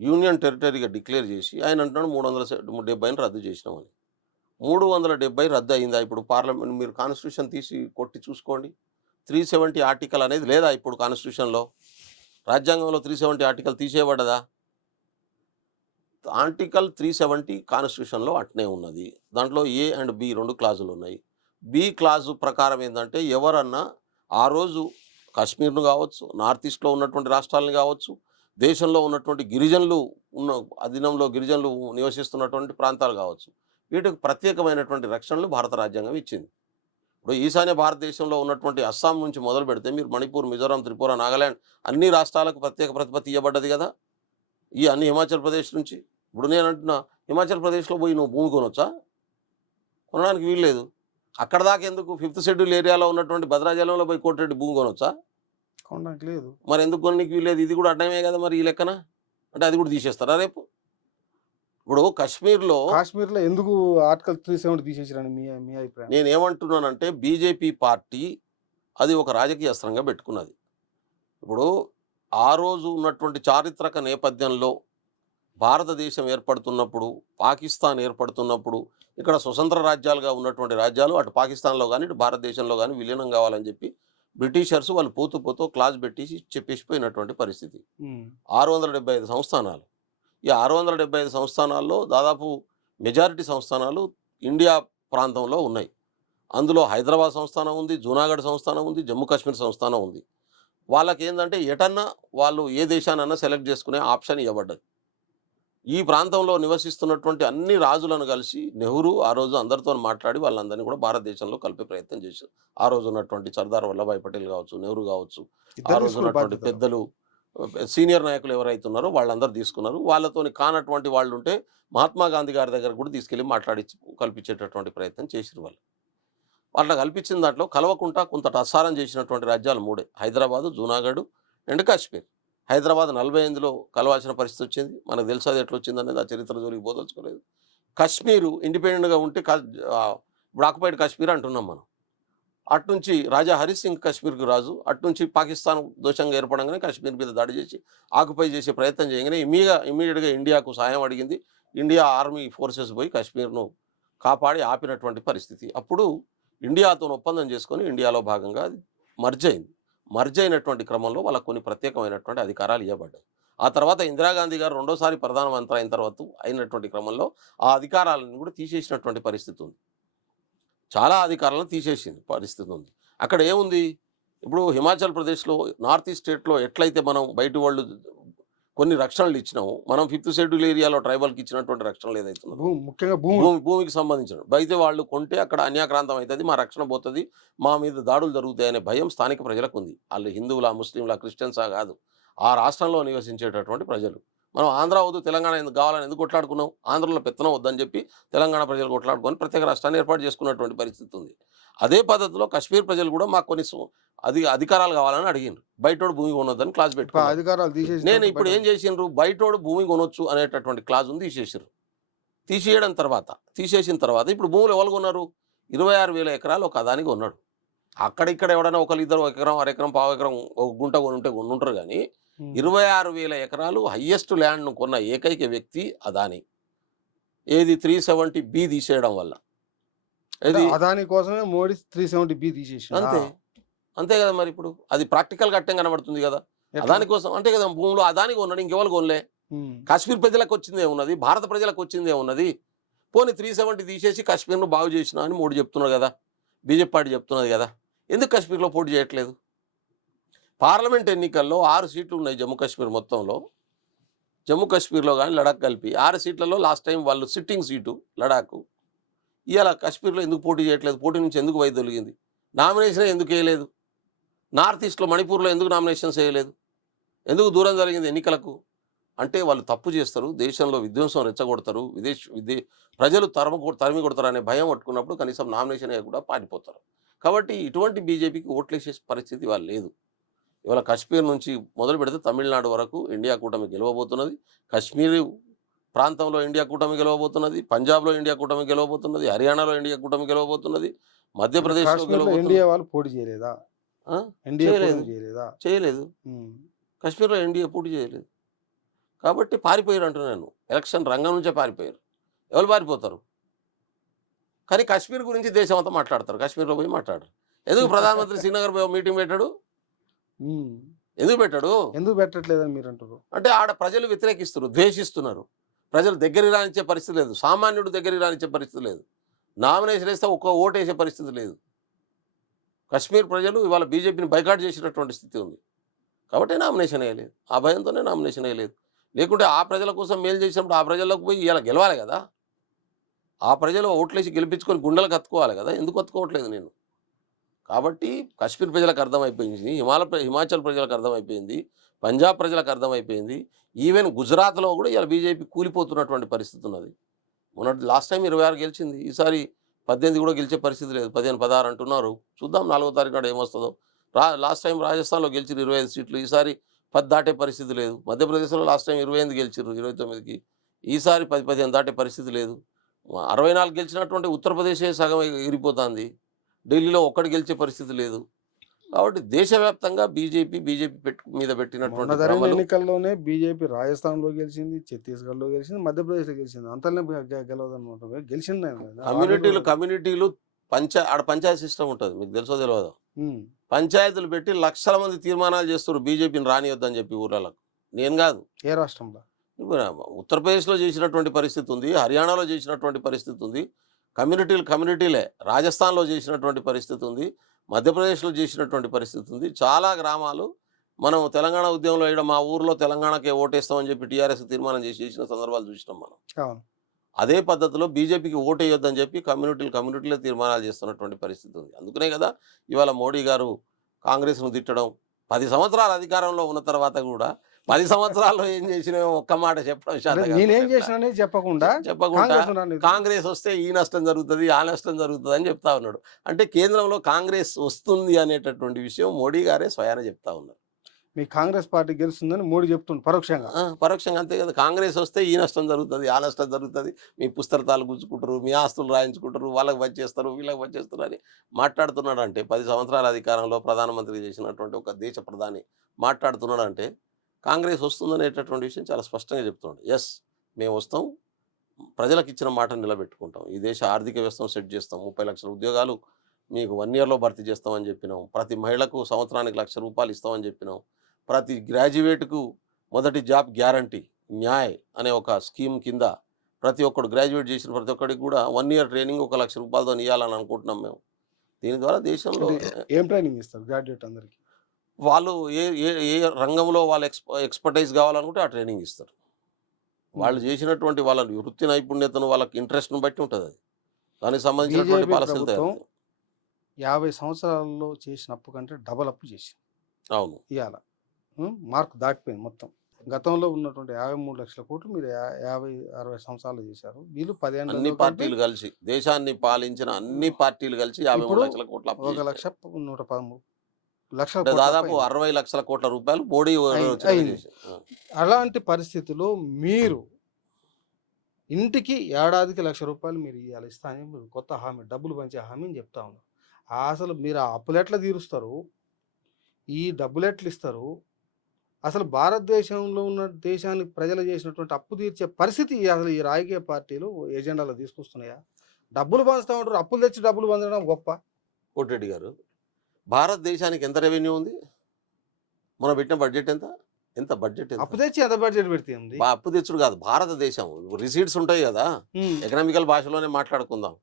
యూనియన్ టెరిటరీగా డిక్లేర్ చేసి ఆయన అంటున్నాడు 370ని రద్దు చేసినామని. 370 రద్దు అయిందా? ఇప్పుడు పార్లమెంట్ మీరు కాన్స్టిట్యూషన్ తీసి కొట్టి చూసుకోండి. 370 ఆర్టికల్ అనేది లేదా ఇప్పుడు కాన్స్టిట్యూషన్లో? రాజ్యాంగంలో 370 ఆర్టికల్ తీసేయబడ్డదా? ఆర్టికల్ 370 కాన్స్టిట్యూషన్లో అట్నే ఉన్నది. దాంట్లో ఏ అండ్ బి 2 క్లాజులు ఉన్నాయి. బి క్లాజు ప్రకారం ఏంటంటే ఎవరన్నా ఆ రోజు కాశ్మీర్ను కావచ్చు, నార్త్ ఈస్ట్లో ఉన్నటువంటి రాష్ట్రాలను కావచ్చు, దేశంలో ఉన్నటువంటి గిరిజనులు ఉన్న అధీనంలో గిరిజనులు నివసిస్తున్నటువంటి ప్రాంతాలు కావచ్చు, వీటికి ప్రత్యేకమైనటువంటి రక్షణలు భారత రాజ్యాంగం ఇచ్చింది. ఇప్పుడు ఈశాన్య భారతదేశంలో ఉన్నటువంటి అస్సాం నుంచి మొదలు పెడితే మీరు మణిపూర్, మిజోరాం, త్రిపుర, నాగాల్యాండ్ అన్ని రాష్ట్రాలకు ప్రత్యేక ప్రతిపత్తి ఇవ్వబడ్డది కదా. ఈ అన్ని హిమాచల్ ప్రదేశ్ నుంచి. ఇప్పుడు నేను అంటున్నా హిమాచల్ ప్రదేశ్లో పోయి నువ్వు భూమి కొనొచ్చా? కొనడానికి వీల్లేదు. అక్కడ దాకా ఎందుకు 5th షెడ్యూల్ ఏరియాలో ఉన్నటువంటి భద్రాచలంలో పోయి కోటిరెడ్డి భూమి కొనొచ్చా? కొనడానికి లేదు. మరి ఎందుకు కొనడానికి వీల్లేదు? ఇది కూడా అడ్డమే కదా మరి ఈ లెక్కన. అంటే అది కూడా తీసేస్తారా రేపు? ఇప్పుడు కాశ్మీర్లో ఎందుకు ఆర్టికల్ 370 తీసేసారని మీ అభిప్రాయం? నేను ఏమంటున్నానంటే బీజేపీ పార్టీ అది ఒక రాజకీయ అస్త్రంగా పెట్టుకున్నది. ఇప్పుడు ఆ రోజు ఉన్నటువంటి చారిత్రక నేపథ్యంలో భారతదేశం ఏర్పడుతున్నప్పుడు, పాకిస్తాన్ ఏర్పడుతున్నప్పుడు ఇక్కడ స్వతంత్ర రాజ్యాలుగా ఉన్నటువంటి రాజ్యాలు అటు పాకిస్తాన్లో కానీ ఇటు భారతదేశంలో కానీ విలీనం కావాలని చెప్పి బ్రిటిషర్స్ వాళ్ళు పోతూ క్లాజ్ పెట్టేసి చెప్పేసిపోయినటువంటి పరిస్థితి. 675 సంస్థానాలు. ఈ 675 సంస్థానాల్లో దాదాపు మెజారిటీ సంస్థానాలు ఇండియా ప్రాంతంలో ఉన్నాయి. అందులో హైదరాబాద్ సంస్థానం ఉంది, జూనాగఢ్ సంస్థానం ఉంది, జమ్మూ కాశ్మీర్ సంస్థానం ఉంది. వాళ్ళకి ఏంటంటే ఎటన్నా వాళ్ళు ఏ దేశానన్నా సెలెక్ట్ చేసుకునే ఆప్షన్ ఇవ్వబడ్డది. ఈ ప్రాంతంలో నివసిస్తున్నటువంటి అన్ని రాజులను కలిసి నెహ్రూ ఆ రోజు అందరితో మాట్లాడి వాళ్ళందరినీ కూడా భారతదేశంలో కలిపే ప్రయత్నం చేశారు. ఆ రోజు ఉన్నటువంటి సర్దార్ వల్లభాయ్ పటేల్ కావచ్చు, నెహ్రూ కావచ్చు, ఆ రోజు ఉన్నటువంటి పెద్దలు సీనియర్ నాయకులు ఎవరైతే ఉన్నారో వాళ్ళందరూ తీసుకున్నారు. వాళ్ళతోని కానటువంటి వాళ్ళు ఉంటే మహాత్మా గాంధీ గారి దగ్గర కూడా తీసుకెళ్ళి మాట్లాడి కల్పించేటటువంటి ప్రయత్నం చేసారు వాళ్ళు. వాళ్ళ కల్పించిన దాంట్లో కలవకుండా కొంత టస్సారం చేసినటువంటి రాజ్యాలు 3: హైదరాబాదు, జూనాగఢ్ అండ్ కాశ్మీర్. హైదరాబాద్ 45లో కలవాల్సిన పరిస్థితి వచ్చింది. మనకు తెలుసు అది ఎట్లా వచ్చింది అనేది, ఆ చరిత్ర జోలికి పోదలుచుకోలేదు. కాశ్మీరు ఇండిపెండెంట్గా ఉంటే ఇప్పుడు ఆక్యుపైడ్ కాశ్మీర్ అంటున్నాం మనం. అట్నుంచి రాజా హరి సింగ్ కాశ్మీర్కి రాజు, అట్నుంచి పాకిస్తాన్ దోషంగా ఏర్పడంగానే కాశ్మీర్ మీద దాడి చేసి ఆక్యుపై చేసే ప్రయత్నం చేయగానే ఇమీడియట్గా ఇండియాకు సాయం అడిగింది. ఇండియా ఆర్మీ ఫోర్సెస్ పోయి కాశ్మీర్ను కాపాడి ఆపినటువంటి పరిస్థితి. అప్పుడు ఇండియాతో ఒప్పందం చేసుకొని ఇండియాలో భాగంగా అది మర్జ్ అయినటువంటి క్రమంలో వాళ్ళకు కొన్ని ప్రత్యేకమైనటువంటి అధికారాలు ఇవ్వబడ్డాయి. ఆ తర్వాత ఇందిరాగాంధీ గారు రెండోసారి ప్రధానమంత్రి అయిన తర్వాత అయినటువంటి క్రమంలో ఆ అధికారాలను కూడా తీసేసినటువంటి పరిస్థితి ఉంది. చాలా అధికారాలను తీసేసిన పరిస్థితి ఉంది. అక్కడ ఏముంది? ఇప్పుడు హిమాచల్ ప్రదేశ్లో నార్త్ ఈస్ట్ స్టేట్లో ఎట్లయితే మనం బయట వాళ్ళు కొన్ని రక్షణలు ఇచ్చినాము, మనం 5th షెడ్యూల్ ఏరియాలో ట్రైబల్కి ఇచ్చినటువంటి రక్షణలు ఏదైతే ముఖ్యంగా భూమికి సంబంధించిన అయితే వాళ్ళు కొంటే అక్కడ అన్యాక్రాంతం అవుతుంది, మా రక్షణ పోతుంది, మా మీద దాడులు జరుగుతాయనే భయం స్థానిక ప్రజలకు ఉంది. వాళ్ళు హిందువులా, ముస్లింలా, క్రిస్టియన్సా కాదు, ఆ రాష్ట్రంలో నివసించేటటువంటి ప్రజలు. మనం ఆంధ్ర వద్దు తెలంగాణ ఎందుకు కావాలని ఎందుకు కొట్లాడుకున్నాం? ఆంధ్రలో పెత్తనం వద్దని చెప్పి తెలంగాణ ప్రజలు కొట్లాడుకొని ప్రత్యేక రాష్ట్రాన్ని ఏర్పాటు చేసుకున్నటువంటి పరిస్థితి ఉంది. అదే పద్ధతిలో కాశ్మీర్ ప్రజలు కూడా మాకు కొన్ని అధికారాలు కావాలని అడిగిండ్రు. బయటోడు భూమి కొనొద్దని క్లాజ్ పెట్టుకున్నారు. అధికారాలు తీసేసి నేను ఇప్పుడు ఏం చేసిండ్రు? బయటోడు భూమి కొనొచ్చు అనేటటువంటి క్లాజ్ ఉంది, తీసేసిన తర్వాత ఇప్పుడు భూములు ఎవరు కొన్నారు? 26,000 ఎకరాలు ఒక అదానికి కొన్నాడు. అక్కడిక్కడ ఎవడైనా ఒకరిద్దరు 1 ఎకరం, 1/2 ఎకరం, 1/4 ఎకరం, ఒక గుంట కొనుంటారు కానీ 26,000 ఎకరాలు హయ్యెస్ట్ ల్యాండ్ను కొన్న ఏకైక వ్యక్తి అదాని. ఏది? 370B తీసేయడం వల్ల. అదాని కోసమే మోడీ 370B తీసేసి అంతే కదా. మరి ఇప్పుడు అది ప్రాక్టికల్గా అట్టం కనబడుతుంది కదా. అదాని కోసం అంటే కదా భూములు అదానికి కొన్నాడు, ఇంకెవరు కొనలే. కాశ్మీర్ ప్రజలకు వచ్చిందే ఉన్నది, భారత ప్రజలకు వచ్చిందే ఉన్నది. పోనీ 370 తీసేసి కాశ్మీర్ను బాగు చేసినా అని మోడీ చెప్తున్నారు కదా, బీజేపీ పార్టీ చెప్తున్నది కదా. ఎందుకు కాశ్మీర్లో పోటీ చేయట్లేదు? పార్లమెంట్ ఎన్నికల్లో 6 సీట్లు ఉన్నాయి జమ్మూ కాశ్మీర్ మొత్తంలో. జమ్మూ కాశ్మీర్లో కానీ లడాక్ కలిపి 6 సీట్లలో లాస్ట్ టైం వాళ్ళు సిట్టింగ్ సీటు లడాక్. ఇవాళ కాశ్మీర్లో ఎందుకు పోటీ చేయట్లేదు? పోటీ నుంచి ఎందుకు వైదొలిగింది? నామినేషన్ ఎందుకు వేయలేదు? నార్త్ ఈస్ట్లో మణిపూర్లో ఎందుకు నామినేషన్స్ వేయలేదు? ఎందుకు దూరం జరిగింది ఎన్నికలకు? అంటే వాళ్ళు తప్పు చేస్తారు, దేశంలో విధ్వంసం రెచ్చగొడతారు, ప్రజలు తరిమి కొడతారు అనే భయం పట్టుకున్నప్పుడు కనీసం నామినేషన్ కూడా పారిపోతారు. కాబట్టి ఇటువంటి బీజేపీకి ఓట్లేసే పరిస్థితి వాళ్ళు లేదు. ఇవాళ కాశ్మీర్ నుంచి మొదలు పెడితే తమిళనాడు వరకు ఇండియా కూటమి గెలవబోతున్నది. కాశ్మీర్ ప్రాంతంలో ఇండియా కూటమి గెలవబోతున్నది, పంజాబ్లో ఇండియా కూటమి గెలవబోతున్నది, హర్యానాలో ఇండియా కూటమి గెలవబోతున్నది, మధ్యప్రదేశ్లో గెలవబోతున్నది. ఇండియా వాళ్ళు పోటీ చేయలేదా? చేయలేదు. కాశ్మీర్లో ఇండియా పోటీ చేయలేదు కాబట్టి పారిపోయారు అంటున్నాను. ఎలక్షన్ రంగం నుంచే పారిపోయారు. ఎవరు పారిపోతారు? కానీ కాశ్మీర్ గురించి దేశం అంతా మాట్లాడతారు, కాశ్మీర్లో పోయి మాట్లాడరు. ఎందుకు ప్రధానమంత్రి శ్రీనగర్ పోయి మీటింగ్ పెట్టాడు? ఎందుకు పెట్టట్లేదని మీరు అంటారు? అంటే ఆడ ప్రజలు వ్యతిరేకిస్తున్నారు, ద్వేషిస్తున్నారు. ప్రజలు దగ్గరికి రానిచ్చే పరిస్థితి లేదు, సామాన్యుడు దగ్గరికి రానిచ్చే పరిస్థితి లేదు, నామినేషన్ వేస్తే ఒక్క ఓటు వేసే పరిస్థితి లేదు. కాశ్మీర్ ప్రజలు ఇవాళ బీజేపీని బైకాట్ చేసినటువంటి స్థితి ఉంది కాబట్టి నామినేషన్ వేయలేదు. ఆ భయంతోనే నామినేషన్ వేయలేదు. లేకుంటే ఆ ప్రజల కోసం మేలు చేసినప్పుడు ఆ ప్రజలకు పోయి ఇలా గెలవాలి కదా, ఆ ప్రజలు ఓట్లేసి గెలిపించుకొని గుండెలకు కత్తుకోవాలి కదా. ఎందుకు కత్తుకోవట్లేదు నేను? కాబట్టి కాశ్మీర్ ప్రజలకు అర్థమైపోయింది, హిమాచల్ ప్రజలకు అర్థమైపోయింది, పంజాబ్ ప్రజలకు అర్థమైపోయింది, ఈవెన్ గుజరాత్లో కూడా ఇలా బీజేపీ కూలిపోతున్నటువంటి పరిస్థితి ఉన్నది. మొన్నటి లాస్ట్ టైం 26 గెలిచింది, ఈసారి 18 కూడా గెలిచే పరిస్థితి లేదు, 15, 16 అంటున్నారు. చూద్దాం 4వ తారీఖు నాడు ఏమొస్తుందో. లాస్ట్ టైం రాజస్థాన్లో గెలిచిన 25 సీట్లు, ఈసారి 10 దాటే పరిస్థితి లేదు. మధ్యప్రదేశ్లో లాస్ట్ టైం 28 గెలిచారు 29కి, ఈసారి 10, 15 దాటే పరిస్థితి లేదు. 64 గెలిచినటువంటి ఉత్తరప్రదేశే సగం ఎగిరిపోతుంది, ఢిల్లీలో ఒక్కటి గెలిచే పరిస్థితి లేదు. కాబట్టి దేశవ్యాప్తంగా బీజేపీ మీద పెట్టినటువంటి ఎన్నికల్లోనే బీజేపీ రాజస్థాన్లో గెలిచింది, ఛత్తీస్గఢ్లో గెలిచింది, మధ్యప్రదేశ్లో గెలిచింది. అంతలో గెలవదన్నమాట. గెలిచింది కమ్యూనిటీలు ఆడ పంచాయతీ సిస్టమ్ ఉంటుంది, మీకు తెలుసో తెలియదు. పంచాయతీలు పెట్టి లక్షల మంది తీర్మానాలు చేస్తారు బీజేపీని రానియొద్దని చెప్పి ఊర్లకు. నేను కాదు, ఏ రాష్ట్రంలో? ఉత్తరప్రదేశ్లో చేసినటువంటి పరిస్థితి ఉంది, హర్యానాలో చేసినటువంటి పరిస్థితి ఉంది. కమ్యూనిటీలే రాజస్థాన్లో చేసినటువంటి పరిస్థితి ఉంది, మధ్యప్రదేశ్లో చేసినటువంటి పరిస్థితి ఉంది. చాలా గ్రామాలు మనం తెలంగాణ ఉద్యమంలో ఇక్కడ మా ఊర్లో తెలంగాణకే ఓటేస్తామని చెప్పి టీఆర్ఎస్ తీర్మానం చేసిన సందర్భాలు చూసినాం మనం. అదే పద్ధతిలో బీజేపీకి ఓటు వేయొద్దని చెప్పి కమ్యూనిటీలే తీర్మానాలు చేస్తున్నటువంటి పరిస్థితి ఉంది. అందుకనే కదా ఇవాళ మోడీ గారు కాంగ్రెస్ను తిట్టడం, 10 సంవత్సరాల అధికారంలో ఉన్న తర్వాత కూడా 10 సంవత్సరాల్లో ఏం చేసినా ఒక్క మాట చెప్పకుండా కాంగ్రెస్ వస్తే ఈ నష్టం జరుగుతుంది, ఆ నష్టం జరుగుతుంది అని చెప్తా ఉన్నాడు. అంటే కేంద్రంలో కాంగ్రెస్ వస్తుంది అనేటటువంటి విషయం మోడీ గారే స్వయాన చెప్తా ఉన్నారు. మీ కాంగ్రెస్ పార్టీ గెలుస్తుందని మోడీ చెప్తుంది పరోక్షంగా అంతే కదా. కాంగ్రెస్ వస్తే ఈ నష్టం జరుగుతుంది, ఆ నష్టం జరుగుతుంది, మీ పుస్తకాలు గుంజుకుంటారు, మీ ఆస్తులు రాయించుకుంటారు, వాళ్ళకి వచ్చేస్తారు, వీళ్ళకి వచ్చేస్తారు అని మాట్లాడుతున్నాడు. అంటే 10 సంవత్సరాల అధికారంలో ప్రధానమంత్రి చేసినటువంటి ఒక దేశ ప్రధాని మాట్లాడుతున్నాడు అంటే కాంగ్రెస్ వస్తుందనేటటువంటి విషయం చాలా స్పష్టంగా చెప్తున్నాడు. ఎస్, మేము వస్తాం, ప్రజలకు ఇచ్చిన మాటను నిలబెట్టుకుంటాం, ఈ దేశ ఆర్థిక వ్యవస్థను సెట్ చేస్తాం, 30 లక్షల ఉద్యోగాలు మీకు 1 ఇయర్లో భర్తీ చేస్తామని చెప్పినాం, ప్రతి మహిళకు సంవత్సరానికి ₹1,00,000 ఇస్తామని చెప్పినాం, ప్రతి గ్రాడ్యుయేట్కు మొదటి జాబ్ గ్యారంటీ న్యాయ్ అనే ఒక స్కీమ్ కింద ప్రతి ఒక్కడు గ్రాడ్యుయేట్ చేసిన ప్రతి ఒక్కడికి కూడా 1 ఇయర్ ట్రైనింగ్ ₹1,00,000తో ఇవ్వాలని అనుకుంటున్నాం మేము. దీని ద్వారా దేశంలో ఏం ట్రైనింగ్ ఇస్తారు గ్రాడ్యుయేట్ అందరికీ? వాళ్ళు ఏ రంగంలో వాళ్ళ ఎక్స్పర్టైజ్ కావాలనుకుంటే ఆ ట్రైనింగ్ ఇస్తారు. వాళ్ళు చేసినటువంటి వాళ్ళ వృత్తి నైపుణ్యతను, వాళ్ళకి ఇంట్రెస్ట్ను బట్టి ఉంటుంది. అది దానికి సంబంధించినటువంటి పాలసీలు తయారు. 50 సంవత్సరాల్లో చేసిన అప్పు కంటే డబల్ అప్పు చేసింది. అవును, ఇవాళ మార్క్ దాటిపోయింది మొత్తం. గతంలో ఉన్నటువంటి 53 లక్షల కోట్లు మీరు 50-60 సంవత్సరాలు చేశారు. వీళ్ళు 10 ఏళ్ళు అన్ని పార్టీలు కలిసి, దేశాన్ని పాలించిన అన్ని పార్టీలు కలిసి 53 లక్షల కోట్ల అప్పు 1,113 లక్షల, దాదాపు 60 లక్షల కోట్ల రూపాయలు మోడీ. అలాంటి పరిస్థితుల్లో మీరు ఇంటికి ఏడాదికి ₹1,00,000 మీరు ఇవ్వాలి, ఇస్తానని మీరు కొత్త హామీ, డబ్బులు పంచే హామీని చెప్తా ఉన్నారు. అసలు మీరు ఆ అప్పులు ఎట్లా తీరుస్తారు? ఈ డబ్బులు ఎట్లా ఇస్తారు? అసలు భారతదేశంలో ఉన్న దేశానికి ప్రజలు చేసినటువంటి అప్పు తీర్చే పరిస్థితి అసలు ఈ రాజకీయ పార్టీలు ఎజెండాలో తీసుకొస్తున్నాయా? డబ్బులు పంచుతా ఉంటారు, అప్పులు తెచ్చి డబ్బులు పంచడం గొప్ప. కోటిరెడ్డి గారు, భారతదేశానికి ఎంత రెవెన్యూ ఉంది? మనం పెట్టిన బడ్జెట్ ఎంత? ఎంత బడ్జెట్ ఎంత? అప్పు తెచ్చి ఎంత బడ్జెట్ పెడితే ఉంది? అప్పు తెచ్చుడు కాదు, భారతదేశం రిసీట్స్ ఉంటాయి కదా, ఎకనామికల్ భాషలోనే మాట్లాడుకుందాం.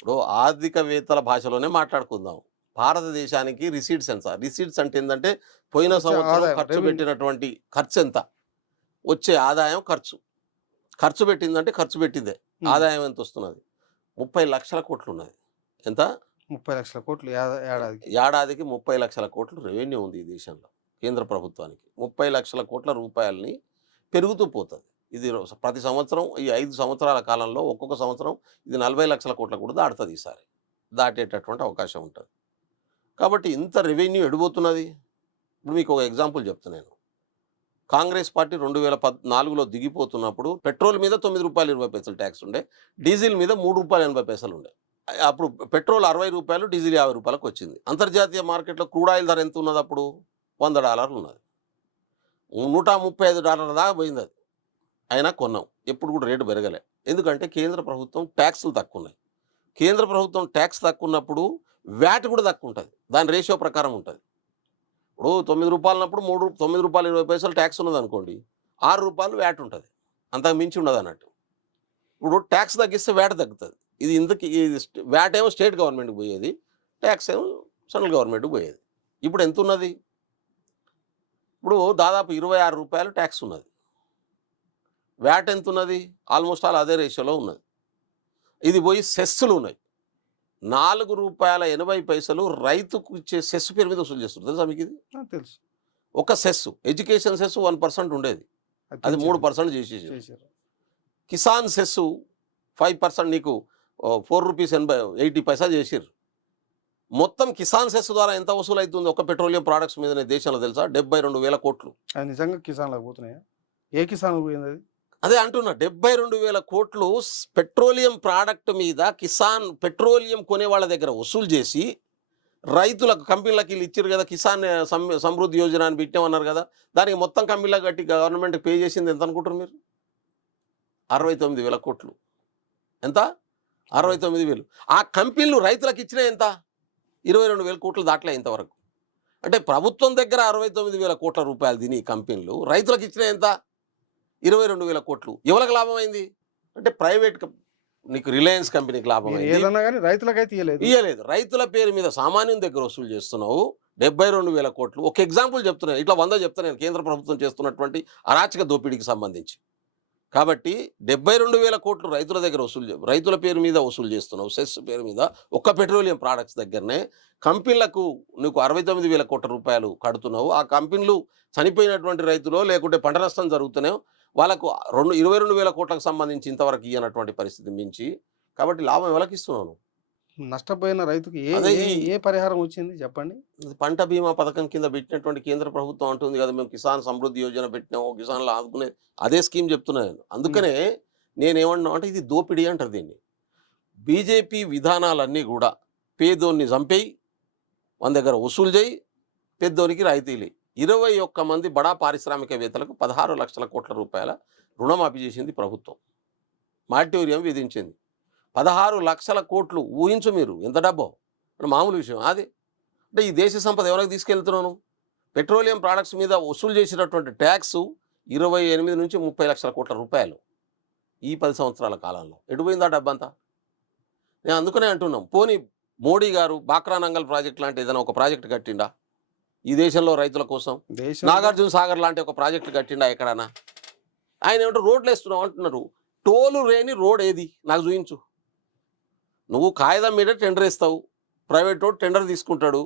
ఇప్పుడు ఆర్థికవేత్తల భాషలోనే మాట్లాడుకుందాం. భారతదేశానికి రిసీట్స్ ఎంత? రిసీట్స్ అంటే ఏంటంటే పోయిన వచ్చే సంవత్సరం ఆదాయం, ఖర్చు రెవెన్యూ. పెట్టినటువంటి ఖర్చు ఎంత, వచ్చే ఆదాయం ఖర్చు. ఖర్చు పెట్టిందంటే ఖర్చు పెట్టిందే, ఆదాయం ఎంత వస్తున్నది? 30 లక్షల కోట్లు ఉన్నది. ఎంత? 30 లక్షల కోట్లు ఏడాదికి. ఏడాదికి 30 లక్షల కోట్లు రెవెన్యూ ఉంది ఈ దేశంలో కేంద్ర ప్రభుత్వానికి. 30 లక్షల కోట్ల రూపాయలని పెరుగుతూ పోతుంది. ఇది ప్రతి సంవత్సరం ఈ 5 సంవత్సరాల కాలంలో ఒక్కొక్క సంవత్సరం ఇది 40 లక్షల కోట్ల కూడా దాటుతుంది. ఈసారి దాటేటటువంటి అవకాశం ఉంటుంది. కాబట్టి ఇంత రెవెన్యూ ఎడిపోతున్నది. ఇప్పుడు మీకు ఒక ఎగ్జాంపుల్ చెప్తున్నాను. కాంగ్రెస్ పార్టీ 2014లో దిగిపోతున్నప్పుడు పెట్రోల్ మీద ₹9.20 ట్యాక్స్ ఉండే, డీజిల్ మీద ₹3.80 ఉండే. అప్పుడు పెట్రోల్ ₹60, డీజిల్ ₹50 వచ్చింది. అంతర్జాతీయ మార్కెట్లో క్రూడ్ ఆయిల్ ధర ఎంత ఉన్నది? అప్పుడు $100 ఉన్నది. $135 దాకా పోయింది అది. అయినా కొన్నాం. ఎప్పుడు కూడా రేటు పెరగలే. ఎందుకంటే కేంద్ర ప్రభుత్వం ట్యాక్సులు తక్కువ ఉన్నాయి. కేంద్ర ప్రభుత్వం ట్యాక్స్ తక్కువ ఉన్నప్పుడు వ్యాట్ కూడా తక్కువ ఉంటుంది. దాని రేషియో ప్రకారం ఉంటుంది. ఇప్పుడు ₹9 అన్నప్పుడు ₹9.20 ట్యాక్స్ ఉన్నది అనుకోండి, ₹6 వ్యాట్ ఉంటుంది. అంతకు మించి ఉండదు అన్నట్టు. ఇప్పుడు ట్యాక్స్ తగ్గిస్తే వ్యాట్ తగ్గుతుంది. ఇది ఇందుకు వ్యాట్ ఏమో స్టేట్ గవర్నమెంట్కి పోయేది, ట్యాక్స్ ఏమో సెంట్రల్ గవర్నమెంట్కి పోయేది. ఇప్పుడు ఎంత ఉన్నది? ఇప్పుడు దాదాపు ₹26 ట్యాక్స్ ఉన్నది. వ్యాట్ ఎంత ఉన్నది? ఆల్మోస్ట్ ఆల్ అదే రేషియోలో ఉన్నది. ఇది పోయి సెస్సులు ఉన్నాయి. ₹4.80 రైతుకు ఇచ్చే సెస్ పేరు మీద వసూలు చేస్తారు. తెలుసా మీకు ఇది? తెలుసు. ఒక సెస్, ఎడ్యుకేషన్ సెస్ 1% ఉండేది, అది 3% చేసేసారు. కిసాన్ సెస్ 5%, నీకు ₹4.80 చేసారు. మొత్తం కిసాన్ సెస్ ద్వారా ఎంత వసూలు అవుతుంది ఒక పెట్రోలియం ప్రోడక్ట్స్ మీదనే దేశంలో తెలుసా? 72,000 కోట్లు. అది నిజంగా కిసాన్లకు పోతున్నాయా? ఏ కిసాన్ పోయింది అది? అదే అంటున్నా, 72,000 కోట్లు పెట్రోలియం ప్రోడక్ట్ మీద కిసాన్ పెట్రోలియం కొనే వాళ్ళ దగ్గర వసూలు చేసి రైతులకు, కంపెనీలకు వీళ్ళు ఇచ్చారు కదా, కిసాన్ సమృద్ధి యోజన అని పెట్టామన్నారు కదా, దానికి మొత్తం కంపెనీలకు కట్టి గవర్నమెంట్ పే చేసింది ఎంత అనుకుంటారు మీరు? 69,000 కోట్లు. ఎంత? 69,000. ఆ కంపెనీలు రైతులకు ఇచ్చిన ఎంత? 22,000 కోట్లు దాటలే ఇంతవరకు. అంటే ప్రభుత్వం దగ్గర 69,000 కోట్ల రూపాయలు తిని కంపెనీలు రైతులకు ఇచ్చిన ఎంత? 22,000 కోట్లు. ఎవరికి లాభం అయింది అంటే ప్రైవేట్, నీకు రిలయన్స్ కంపెనీకి లాభం అయింది. ఏదన్నా కానీ రైతులకైతే ఇయ్యలేదు. రైతుల పేరు మీద సామాన్యుని దగ్గర వసూలు చేస్తున్నావు 72,000 కోట్లు. ఒక ఎగ్జాంపుల్ చెప్తున్నాను, ఇట్లా 100 చెప్తాను కేంద్ర ప్రభుత్వం చేస్తున్నటువంటి అరాచక దోపిడీకి సంబంధించి. కాబట్టి 72,000 కోట్లు రైతుల దగ్గర రైతుల పేరు మీద వసూలు చేస్తున్నావు సెస్ పేరు మీద. ఒక్క పెట్రోలియం ప్రోడక్ట్స్ దగ్గరనే కంపెనీలకు నీకు 69,000 కోట్ల రూపాయలు కడుతున్నావు. ఆ కంపెనీలు చనిపోయినటువంటి రైతులో లేకుంటే పంట నష్టం జరుగుతున్నాయో వాళ్ళకు 22,000 కోట్లకు సంబంధించి ఇంతవరకు ఇయ్యనటువంటి పరిస్థితి మించి. కాబట్టి లాభం ఎవరికి ఇస్తున్నాను? నష్టపోయిన రైతుకి ఏ పరిహారం వచ్చింది చెప్పండి? పంట బీమా పథకం కింద పెట్టినటువంటి కేంద్ర ప్రభుత్వం అంటుంది కదా, మేము కిసాన్ సమృద్ధి యోజన పెట్టినాము, కిసాన్లు ఆదుకునే అదే స్కీమ్ చెప్తున్నాను. అందుకనే నేనేమన్నా అంటే ఇది దోపిడీ అంటారు దీన్ని. బీజేపీ విధానాలన్నీ కూడా పేదోన్ని చంపేయి, మన దగ్గర వసూలు చేయి, పెద్దోనికి రాయితీలు. 21 మంది బడా పారిశ్రామికవేత్తలకు 16 లక్షల కోట్ల రూపాయల రుణమాఫీ చేసింది ప్రభుత్వం, మారిటోరియం విధించింది. 16 లక్షల కోట్లు ఊహించు మీరు, ఎంత డబ్బో మామూలు విషయం అది. అంటే ఈ దేశ సంపద ఎవరికి తీసుకెళ్తున్నాను? పెట్రోలియం ప్రోడక్ట్స్ మీద వసూలు చేసినటువంటి ట్యాక్స్ 28 నుంచి 30 లక్షల కోట్ల రూపాయలు ఈ 10 సంవత్సరాల కాలంలో. ఎటుపోయిందా డబ్బంతా? నేను అందుకనే అంటున్నాం, పోనీ మోడీ గారు బాక్రానంగల్ ప్రాజెక్ట్ లాంటి ఏదైనా ఒక ప్రాజెక్ట్ కట్టిండా ఈ దేశంలో రైతుల కోసం? నాగార్జున సాగర్ లాంటి ఒక ప్రాజెక్ట్ కట్టిండా ఎక్కడన్నా? ఆయన ఏమంటారు, రోడ్లు వేస్తున్నాం అంటున్నారు. టోలు లేని రోడ్ ఏది నాకు చూపించు. నువ్వు కాగితం మీద టెండర్ వేస్తావు, ప్రైవేట్ రోడ్ టెండర్ తీసుకుంటాడు,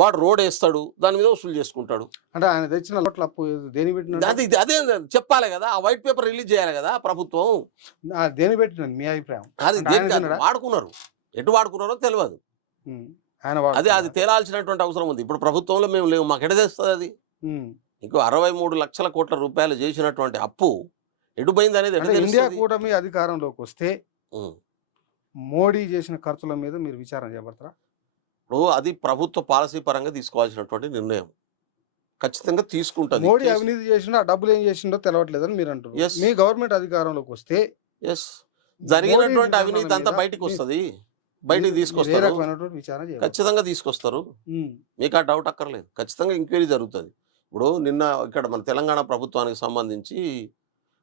వాడు రోడ్ వేస్తాడు, దాని మీద వసూలు చేసుకుంటాడు. అంటే ఆయన తెచ్చిన లోట్ల అప్పు దేని పెట్టిన? అదే చెప్పాలి కదా, ఆ వైట్ పేపర్ రిలీజ్ చేయాలి కదా ప్రభుత్వం. దేని పెట్టిన మీ అభిప్రాయం? అది వాడుకున్నారు, ఎటు వాడుకున్నారో తెలియదు. అది తేలాల్సినటువంటి అవసరం ఉంది. ఇప్పుడు ప్రభుత్వంలో మేము లేవు, మాకు ఎడ తెస్తుంది అది? ఇంకో 63 లక్షల కోట్ల రూపాయలు చేసినటువంటి అప్పు ఎటుపోయింది అనేది. ఇండియా కూటమి అధికారంలోకి వస్తే మోడీ చేసిన ఖర్చుల మీద మీరు విచారణ చేపడతారా? ఇప్పుడు అది ప్రభుత్వ పాలసీ పరంగా తీసుకోవాల్సినటువంటి నిర్ణయం ఖచ్చితంగా తీసుకుంటుంది. మోడీ అవినీతి చేసినా డబ్బులు ఏం చేసిండో తెలవట్లేదని మీరు అంటారు. మీ గవర్నమెంట్ అధికారంలోకి వస్తే జరిగినటువంటి అవినీతి అంతా బయటకు వస్తుంది, బయటికి తీసుకొస్తారు, ఖచ్చితంగా తీసుకొస్తారు. మీకు ఆ డౌట్ అక్కర్లేదు, ఖచ్చితంగా ఎంక్వైరీ జరుగుతుంది. ఇప్పుడు నిన్న ఇక్కడ మన తెలంగాణ ప్రభుత్వానికి సంబంధించి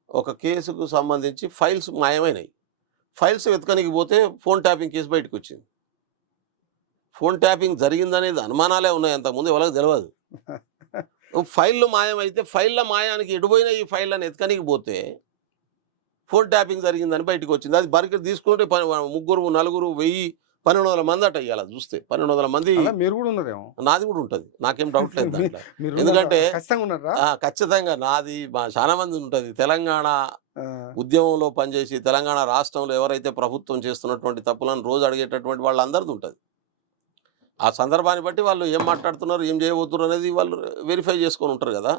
ఒక కేసుకు సంబంధించి ఫైల్స్ మాయమైనాయి. ఫైల్స్ వెతకనికి పోతే ఫోన్ ట్యాపింగ్ కేసు బయటకొచ్చింది. ఫోన్ ట్యాపింగ్ జరిగిందనేది అనుమానాలే ఉన్నాయి. అంతకుముందు ఎవరికి తెలవదు. ఫైల్‌లు మాయమైతే ఫైల్‌ల మాయానికి ఎటుపోయిన ఈ ఫైల్‌లని ఎతకనికి పోతే ఫోన్ ట్యాపింగ్ జరిగిందని బయటకొచ్చింది. అది బరికి తీసుకుంటే ముగ్గురు, నలుగురు, 1000, 1200 మందట ఇయాల చూస్తే. 1200 మంది. అలా మీరు కూడా ఉన్నారేమో. నాది కూడా ఉంటది. నాకేం డౌట్ లేదు దాంట్లో. మీరు ఎందుకంటే ఖచ్చితంగా ఉన్నారా? ఖచ్చితంగా నాది చాలా మంది ఉంటది. తెలంగాణ ఆ, ఉద్యమంలో పనిచేసి తెలంగాణ రాష్ట్రంలో ఎవరైతే ప్రభుత్వం చేస్తున్నటువంటి తప్పులను రోజు అడిగేటటువంటి వాళ్ళందరిది ఉంటది. ఆ సందర్భాన్ని బట్టి వాళ్ళు ఏం మాట్లాడుతున్నారు, ఏం చేయబోతున్నారు అనేది వాళ్ళు వెరిఫై చేసుకొని ఉంటారు కదా!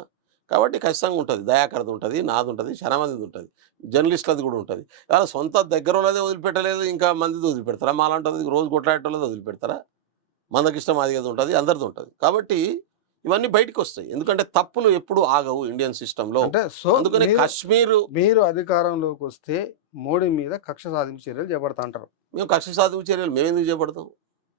కాబట్టి ఖచ్చితంగా ఉంటది. దయాకర్‌ది ఉంటది, నాది ఉంటది, చాలా మందిది ఉంటది. జర్నలిస్ట్‌లది కూడా ఉంటది. ఇవాళ సొంత దగ్గరోళ్ళదే వదిలిపెట్టలేదు, ఇంకా మందిది వదిలిపెడతారా? మాలాంటోళ్ళది రోజు కొట్లాడేటోళ్ళది వదిలిపెడతారా? మనకిష్టం అది అది ఉంటది, అందరిది ఉంటది. కాబట్టి ఇవన్నీ బయటికొస్తాయి. ఎందుకంటే తప్పులు ఎప్పుడు ఆగవు ఇండియన్ సిస్టమ్‌లో. అంటే అందుకనే కశ్మీరు మీరు అధికారంలోకి వస్తే మోడీ మీద కక్ష సాధింపు చర్యలు చేపడతా అంటారు. మేము కక్ష సాధింపు చర్యలు మేమెందుకు చేపడతాం?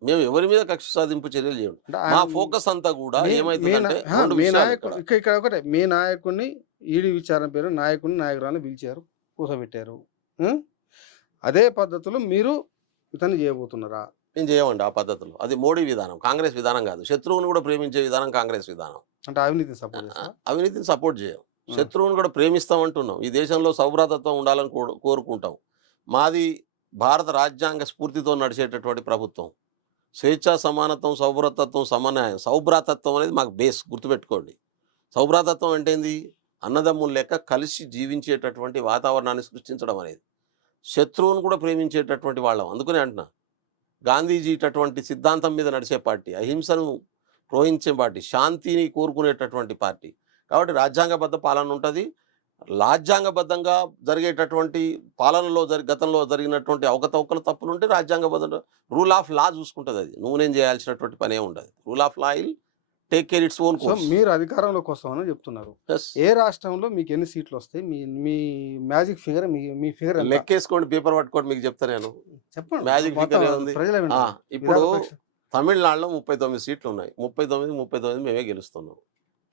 మేము ఎవరి మీద కక్ష సాధింపు చర్యలు చేయము. అంటే మా ఆయన ఫోకస్ అంతా కూడా మీ మీ ఏమైతుందంటే నా- 2 మీ విషయాలు నాయకుడు ఇక్కడ. ఇక్కడ ఒకటే మీ నాయకుడిని ఈడీ విచారణ పేరు నాయకుడిని నాయకురాలను పిలిచారు, కూసబెట్టారు. ఉం? అదే పద్ధతిలో మీరు ఇతన్ని చేయబోతున్నారా? మేము చేయమండి ఆ పద్ధతులు. అది మోడీ విధానం, కాంగ్రెస్ విధానం కాదు. శత్రువుని కూడా ప్రేమించే విధానం కాంగ్రెస్ విధానం. అంటే అవినీతిని సపోర్ట్ చేస్తారా? అవినీతిని సపోర్ట్ చేయం. ఉం. శత్రువుని కూడా ప్రేమిస్తామంటున్నాం. ఈ దేశంలో సౌభ్రాతత్వం ఉండాలని కోరుకుంటాం. మాది భారత రాజ్యాంగ స్ఫూర్తితో నడిచేటటువంటి ప్రభుత్వం. స్వేచ్ఛ, సమానత్వం, సౌభ్రాతత్వం, సమన్యాయం. సౌభ్రాతత్వం అనేది మాకు బేస్, గుర్తుపెట్టుకోండి. సౌభ్రాతత్వం అంటే ఏంది? అన్నదమ్ములు లెక్క కలిసి జీవించేటటువంటి వాతావరణాన్ని సృష్టించడం అనేది. శత్రువును కూడా ప్రేమించేటటువంటి వాళ్ళం. అందుకనే అంటున్నా, గాంధీజీ ఇటటువంటి సిద్ధాంతం మీద నడిచే పార్టీ, అహింసను ప్రోహించే పార్టీ, శాంతిని కోరుకునేటటువంటి పార్టీ. కాబట్టి రాజ్యాంగబద్ధ పాలన ఉంటుంది. రాజ్యాంగబద్ధంగా జరిగేటటువంటి పాలనలో గతంలో జరిగినటువంటి అవకతవకలు తప్పులుంటే రాజ్యాంగబద్ధ రూల్ ఆఫ్ లా చూసుకుంటుంది. అది నువ్వు నేను చేయాల్సినటువంటి పనే ఉండదు. Rule of law will take care its own so course. మీరు అధికారంలోకి వస్తామని చెప్తున్నారు. ఎస్. ఏ రాష్ట్రంలో మీకు ఎన్ని సీట్లు వస్తాయి? మీ మీ మ్యాజిక్ ఫిగర్, మీ ఫిగర్ ఎంత? లెక్కేసుకోండి, పేపర్ పట్టుకోండి, మీకు చెప్తా నేను. చెప్పండి. మ్యాజిక్ మొత్తం ఫిగర్ ఏముంది? ప్రజలే ఆ, వింటారు. ఇప్పుడు విధాన పక్ష తమిళనాడులో 39 సీట్లు ఉన్నాయి. 39 మేమే గెలుస్తున్నాం.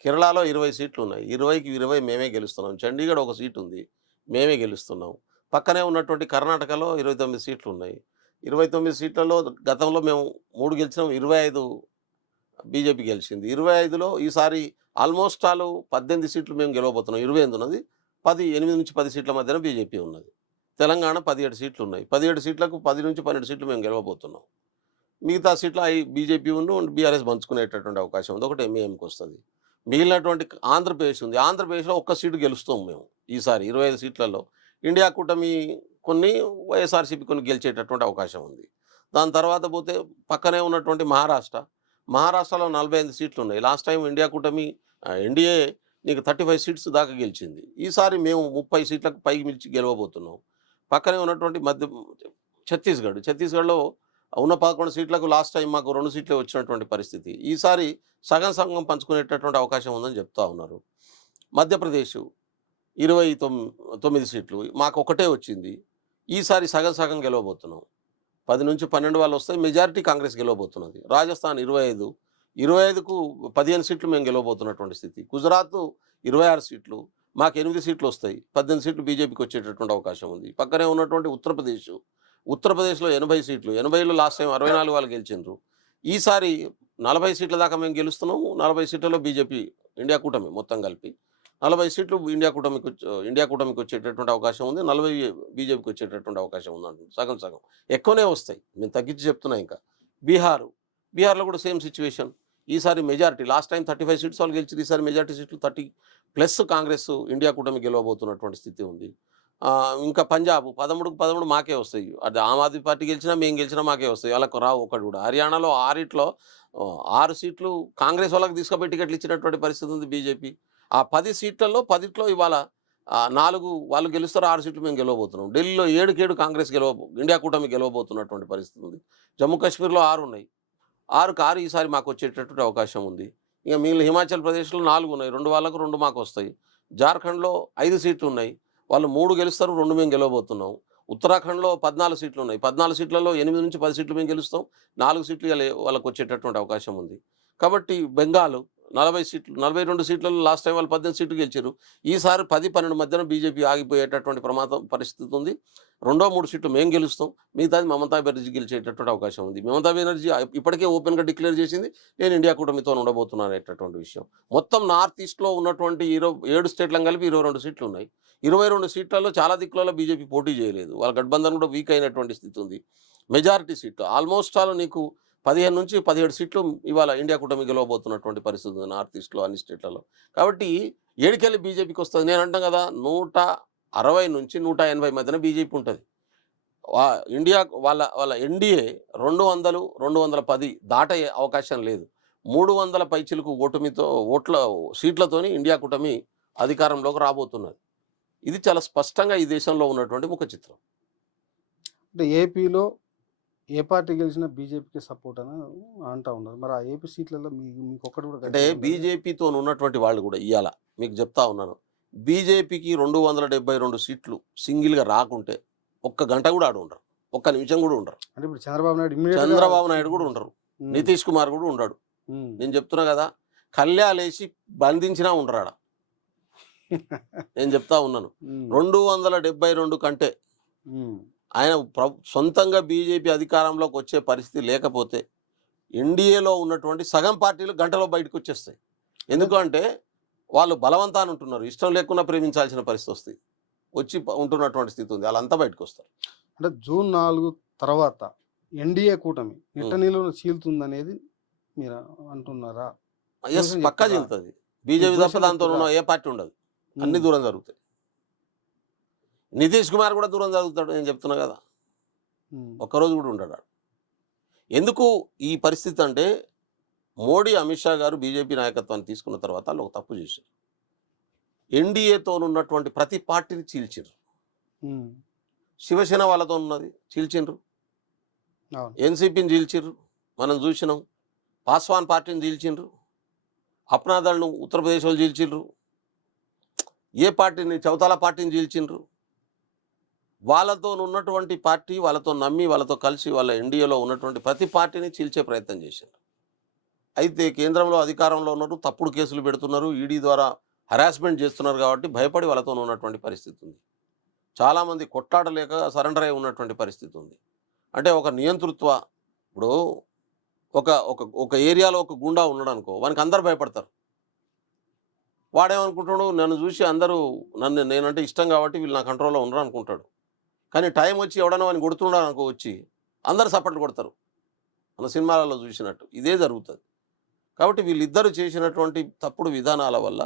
కేరళలో 20 సీట్లు ఉన్నాయి. 20కి 20 మేమే గెలుస్తున్నాం. చండీగఢ్ ఒక సీట్ ఉంది, మేమే గెలుస్తున్నాం. పక్కనే ఉన్నటువంటి కర్ణాటకలో 29 సీట్లు ఉన్నాయి. 29 సీట్లలో గతంలో మేము 3 గెలిచినాం, 25 బీజేపీ గెలిచింది. 25లో ఈసారి ఆల్మోస్ట్ 18 సీట్లు మేము గెలవబోతున్నాం. 28 ఉన్నది, 8 నుంచి 10 సీట్ల మధ్యన బీజేపీ ఉన్నది. తెలంగాణ 17 సీట్లు ఉన్నాయి. 17 సీట్లకు 10 నుంచి 12 సీట్లు మేము గెలవబోతున్నాం. మిగతా సీట్లు బీజేపీ బీఆర్ఎస్ పంచుకునేటటువంటి అవకాశం ఉంది. ఒకటి ఎంఏఎంకి వస్తుంది. మిగిలినటువంటి ఆంధ్రప్రదేశ్ ఉంది. ఆంధ్రప్రదేశ్లో ఒక్క సీటు గెలుస్తాం మేము ఈసారి. 25 సీట్లలో ఇండియా కూటమి కొన్ని, వైఎస్ఆర్సీపీ కొన్ని గెలిచేటటువంటి అవకాశం ఉంది. దాని తర్వాత పోతే పక్కనే ఉన్నటువంటి మహారాష్ట్రలో 45 సీట్లు ఉన్నాయి. లాస్ట్ టైం ఇండియా కూటమి ఎన్డీఏ నీకు 35 సీట్స్ దాకా గెలిచింది. ఈసారి మేము 30 సీట్లకు పైకి మించి గెలవబోతున్నాం. పక్కనే ఉన్నటువంటి ఛత్తీస్గఢ్లో ఉన్న 11 సీట్లకు లాస్ట్ టైం మాకు 2 సీట్లే వచ్చినటువంటి పరిస్థితి. ఈసారి సగం సగం పంచుకునేటటువంటి అవకాశం ఉందని చెప్తా ఉన్నారు. మధ్యప్రదేశ్ 29 సీట్లు, మాకు ఒకటే వచ్చింది. ఈసారి సగం సగం గెలవబోతున్నాం. 10 నుంచి 12 వాళ్ళు వస్తాయి. మెజారిటీ కాంగ్రెస్ గెలవబోతున్నది. రాజస్థాన్ 25కు 15 సీట్లు మేము గెలవబోతున్నటువంటి స్థితి. గుజరాత్ 26 సీట్లు, మాకు 8 సీట్లు వస్తాయి. 18 సీట్లు బీజేపీకి వచ్చేటటువంటి అవకాశం ఉంది. పక్కనే ఉన్నటువంటి ఉత్తరప్రదేశ్లో 80 సీట్లు. 80లో లాస్ట్ టైం 64 వాళ్ళు గెలిచిండ్రు. ఈసారి 40 సీట్ల దాకా మేము గెలుస్తున్నాము. 40 సీట్లలో బీజేపీ, ఇండియా కూటమి మొత్తం కలిపి 40 సీట్లు ఇండియా కూటమికి వచ్చేటటువంటి అవకాశం ఉంది. 40 బీజేపీకి వచ్చేటటువంటి అవకాశం ఉంది అంటుంది. సగం సగం ఎక్కువనే వస్తాయి. నేను తగ్గించి చెప్తున్నా. ఇంకా బీహార్లో కూడా సేమ్ సిచ్యువేషన్. ఈసారి మెజారిటీ, లాస్ట్ టైం 35 సీట్స్ వాళ్ళు గెలిచి ఈసారి మెజారిటీ సీట్లు 30+ కాంగ్రెస్ ఇండియా కూటమి గెలవబోతున్నటువంటి స్థితి ఉంది. ఇంకా పంజాబ్ 13 మాకే వస్తాయి. అది ఆమ్ ఆద్మీ పార్టీ గెలిచినా మేము గెలిచినా మాకే వస్తాయి. వాళ్ళకు రావు ఒకటి కూడా. హర్యానాలో 6 సీట్లు కాంగ్రెస్ వాళ్ళకి తీసుకుపోయి టికెట్లు ఇచ్చినటువంటి పరిస్థితి ఉంది బీజేపీ. ఆ 10 సీట్లలో 10లో ఇవాళ 4 వాళ్ళు గెలుస్తారు, 6 సీట్లు మేము గెలవబోతున్నాం. ఢిల్లీలో 7 కాంగ్రెస్ ఇండియా కూటమి గెలవబోతున్నటువంటి పరిస్థితి ఉంది. జమ్మూ కాశ్మీర్లో 6 ఉన్నాయి. 6కు 6 ఈసారి మాకు వచ్చేటటువంటి అవకాశం ఉంది. ఇక మిగిలిన హిమాచల్ ప్రదేశ్లో 4 ఉన్నాయి. 2 వాళ్ళకు 2 మాకు వస్తాయి. జార్ఖండ్లో 5 సీట్లు ఉన్నాయి. వాళ్ళు 3 గెలుస్తారు, 2 మేము గెలవబోతున్నాం. ఉత్తరాఖండ్లో 14 సీట్లు ఉన్నాయి. 14 సీట్లలో 8 నుంచి 10 సీట్లు మేము గెలుస్తాం. 4 సీట్లు వాళ్ళకు వచ్చేటటువంటి అవకాశం ఉంది. కాబట్టి బెంగాల్ 40 సీట్లు 42 సీట్లలో లాస్ట్ టైం వాళ్ళు 18 సీట్లు గెలిచారు. ఈసారి 10-12 మధ్యన బీజేపీ ఆగిపోయేటటువంటి పరిస్థితి ఉంది. 2-3 సీట్లు మేము గెలుస్తాం. మిగతాది మమతా బెనర్జీ గెలిచేటటువంటి అవకాశం ఉంది. మమతా బెనర్జీ ఇప్పటికే ఓపెన్గా డిక్లేర్ చేసింది, నేను ఇండియా కూటమితో ఉండబోతున్నాను అనేటటువంటి విషయం. మొత్తం నార్త్ ఈస్ట్లో ఉన్నటువంటి 7 స్టేట్లను కలిపి 22 సీట్లు ఉన్నాయి. 22 సీట్లలో చాలా దిక్కులలో బీజేపీ పోటీ చేయలేదు. వాళ్ళ గఠబంధన్ కూడా వీక్ అయినటువంటి స్థితి ఉంది. మెజారిటీ సీట్లు ఆల్మోస్ట్ ఆల్ నీకు 15 నుంచి 17 సీట్లు ఇవాళ ఇండియా కూటమి గెలవబోతున్నటువంటి పరిస్థితి ఉంది నార్త్ ఈస్ట్లో అన్ని స్టేట్లలో. కాబట్టి ఏడికెళ్ళి బీజేపీకి వస్తుంది. నేను అంటాను కదా, 160 నుంచి 180 మధ్యన బీజేపీ ఉంటుంది. ఇండియా వాళ్ళ ఎన్డీఏ 200, 210 దాటే అవకాశం లేదు. 300 పైచిలకు సీట్లతోని ఇండియా కూటమి అధికారంలోకి రాబోతున్నది. ఇది చాలా స్పష్టంగా ఈ దేశంలో ఉన్నటువంటి ముఖ చిత్రం. అంటే ఏపీలో ఏ పార్టీ గెలిచినా బీజేపీకి సపోర్ట్ అని అంటా ఉన్నారు. మరి ఆ ఏపీ సీట్లలో మీకు ఒక్కటి కూడా అంటే బీజేపీతో ఉన్నటువంటి వాళ్ళు కూడా ఇవాళ మీకు చెప్తా ఉన్నాను, బీజేపీకి 272 సీట్లు సింగిల్గా రాకుంటే ఒక్క గంట కూడా ఆడు ఉండరు, ఒక్క నిమిషం కూడా ఉండరు. అంటే ఇప్పుడు చంద్రబాబు నాయుడు కూడా ఉండరు, నితీష్ కుమార్ కూడా ఉండడు. నేను చెప్తున్నా కదా, కళ్యాలేసి బంధించినా ఉండరాడ. నేను చెప్తా ఉన్నాను, 272 కంటే ఆయన సొంతంగా బీజేపీ అధికారంలోకి వచ్చే పరిస్థితి లేకపోతే ఎన్డీఏలో ఉన్నటువంటి సగం పార్టీలు గంటలో బయటకు వచ్చేస్తాయి. ఎందుకంటే వాళ్ళు బలవంతాన్ని ఉంటున్నారు, ఇష్టం లేకుండా ప్రేమించాల్సిన పరిస్థితి వస్తుంది, వచ్చి ఉంటున్నటువంటి స్థితి ఉంది, వాళ్ళంతా బయటకు వస్తారు. అంటే జూన్ 4 తర్వాత ఎన్డీఏ కూటమి నిట్టనీలో చీలుతుందనేది మీరు అంటున్నారా? ఎస్, పక్కా చీలుతుంది. బీజేపీ తప్ప దాంతో ఏ పార్టీ ఉండదు, అన్ని దూరం జరుగుతాయి. నితీష్ కుమార్ కూడా దూరం జరుగుతాడు, నేను చెప్తున్నా కదా, ఒక్కరోజు కూడా ఉండడు. ఎందుకు ఈ పరిస్థితి అంటే, మోడీ అమిత్ షా గారు బీజేపీ నాయకత్వాన్ని తీసుకున్న తర్వాత వాళ్ళు ఒక తప్పు చేశారు. ఎన్డీఏతో ఉన్నటువంటి ప్రతి పార్టీని చీల్చారు. శివసేన వాళ్ళతో ఉన్నది చీల్చిండ్రు, ఎన్సీపీని చీల్చిండ్రు, మనం చూసినాం. పాస్వాన్ పార్టీని చీల్చిండ్రు, అప్నాదళ్ను ఉత్తరప్రదేశ్లో చీల్చిండ్రు, ఏ పార్టీని చౌతాలా పార్టీని చీల్చిండ్రు. వాళ్ళతో ఉన్నటువంటి పార్టీ, వాళ్ళతో నమ్మి వాళ్ళతో కలిసి వాళ్ళ ఎన్డీఏలో ఉన్నటువంటి ప్రతి పార్టీని చీల్చే ప్రయత్నం చేశారు. అయితే కేంద్రంలో అధికారంలో ఉన్నారు, తప్పుడు కేసులు పెడుతున్నారు, ఈడీ ద్వారా హరాస్మెంట్ చేస్తున్నారు కాబట్టి భయపడి వాళ్ళతో ఉన్నటువంటి పరిస్థితి ఉంది. చాలామంది కొట్లాడలేక సరెండర్ అయి ఉన్నటువంటి పరిస్థితి ఉంది. అంటే ఒక నియంతృత్వ, ఇప్పుడు ఒక ఏరియాలో ఒక గుండా ఉన్నాడు అనుకో, వానికి అందరు భయపడతారు. వాడేమనుకుంటాడు, నన్ను చూసి అందరూ నేనంటే ఇష్టం కాబట్టి వీళ్ళు నా కంట్రోల్లో ఉండరు అనుకుంటాడు. కానీ టైం వచ్చి ఎవడన్నా వాడిని కొడుతున్నాడు అనుకో, వచ్చి అందరు సపోర్ట్ కొడతారు. మన సినిమాలలో చూసినట్టు ఇదే జరుగుతుంది. కాబట్టి వీళ్ళిద్దరూ చేసినటువంటి తప్పుడు విధానాల వల్ల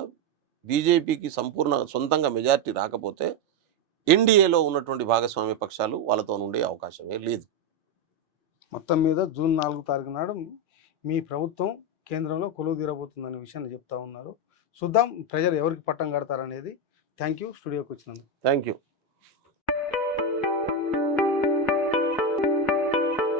బీజేపీకి సొంతంగా మెజారిటీ రాకపోతే ఎన్డీఏలో ఉన్నటువంటి భాగస్వామ్య పక్షాలు వాళ్ళతో ఉండే అవకాశమే లేదు. మొత్తం మీద జూన్ 4 తారీఖు నాడు మీ ప్రభుత్వం కేంద్రంలో కొలువు తీరబోతుందనే విషయాన్ని చెప్తా ఉన్నారు. చూద్దాం ప్రజలు ఎవరికి పట్టం కడతారనేది. థ్యాంక్ యూ, స్టూడియోకి వచ్చినందుకు. Thank you.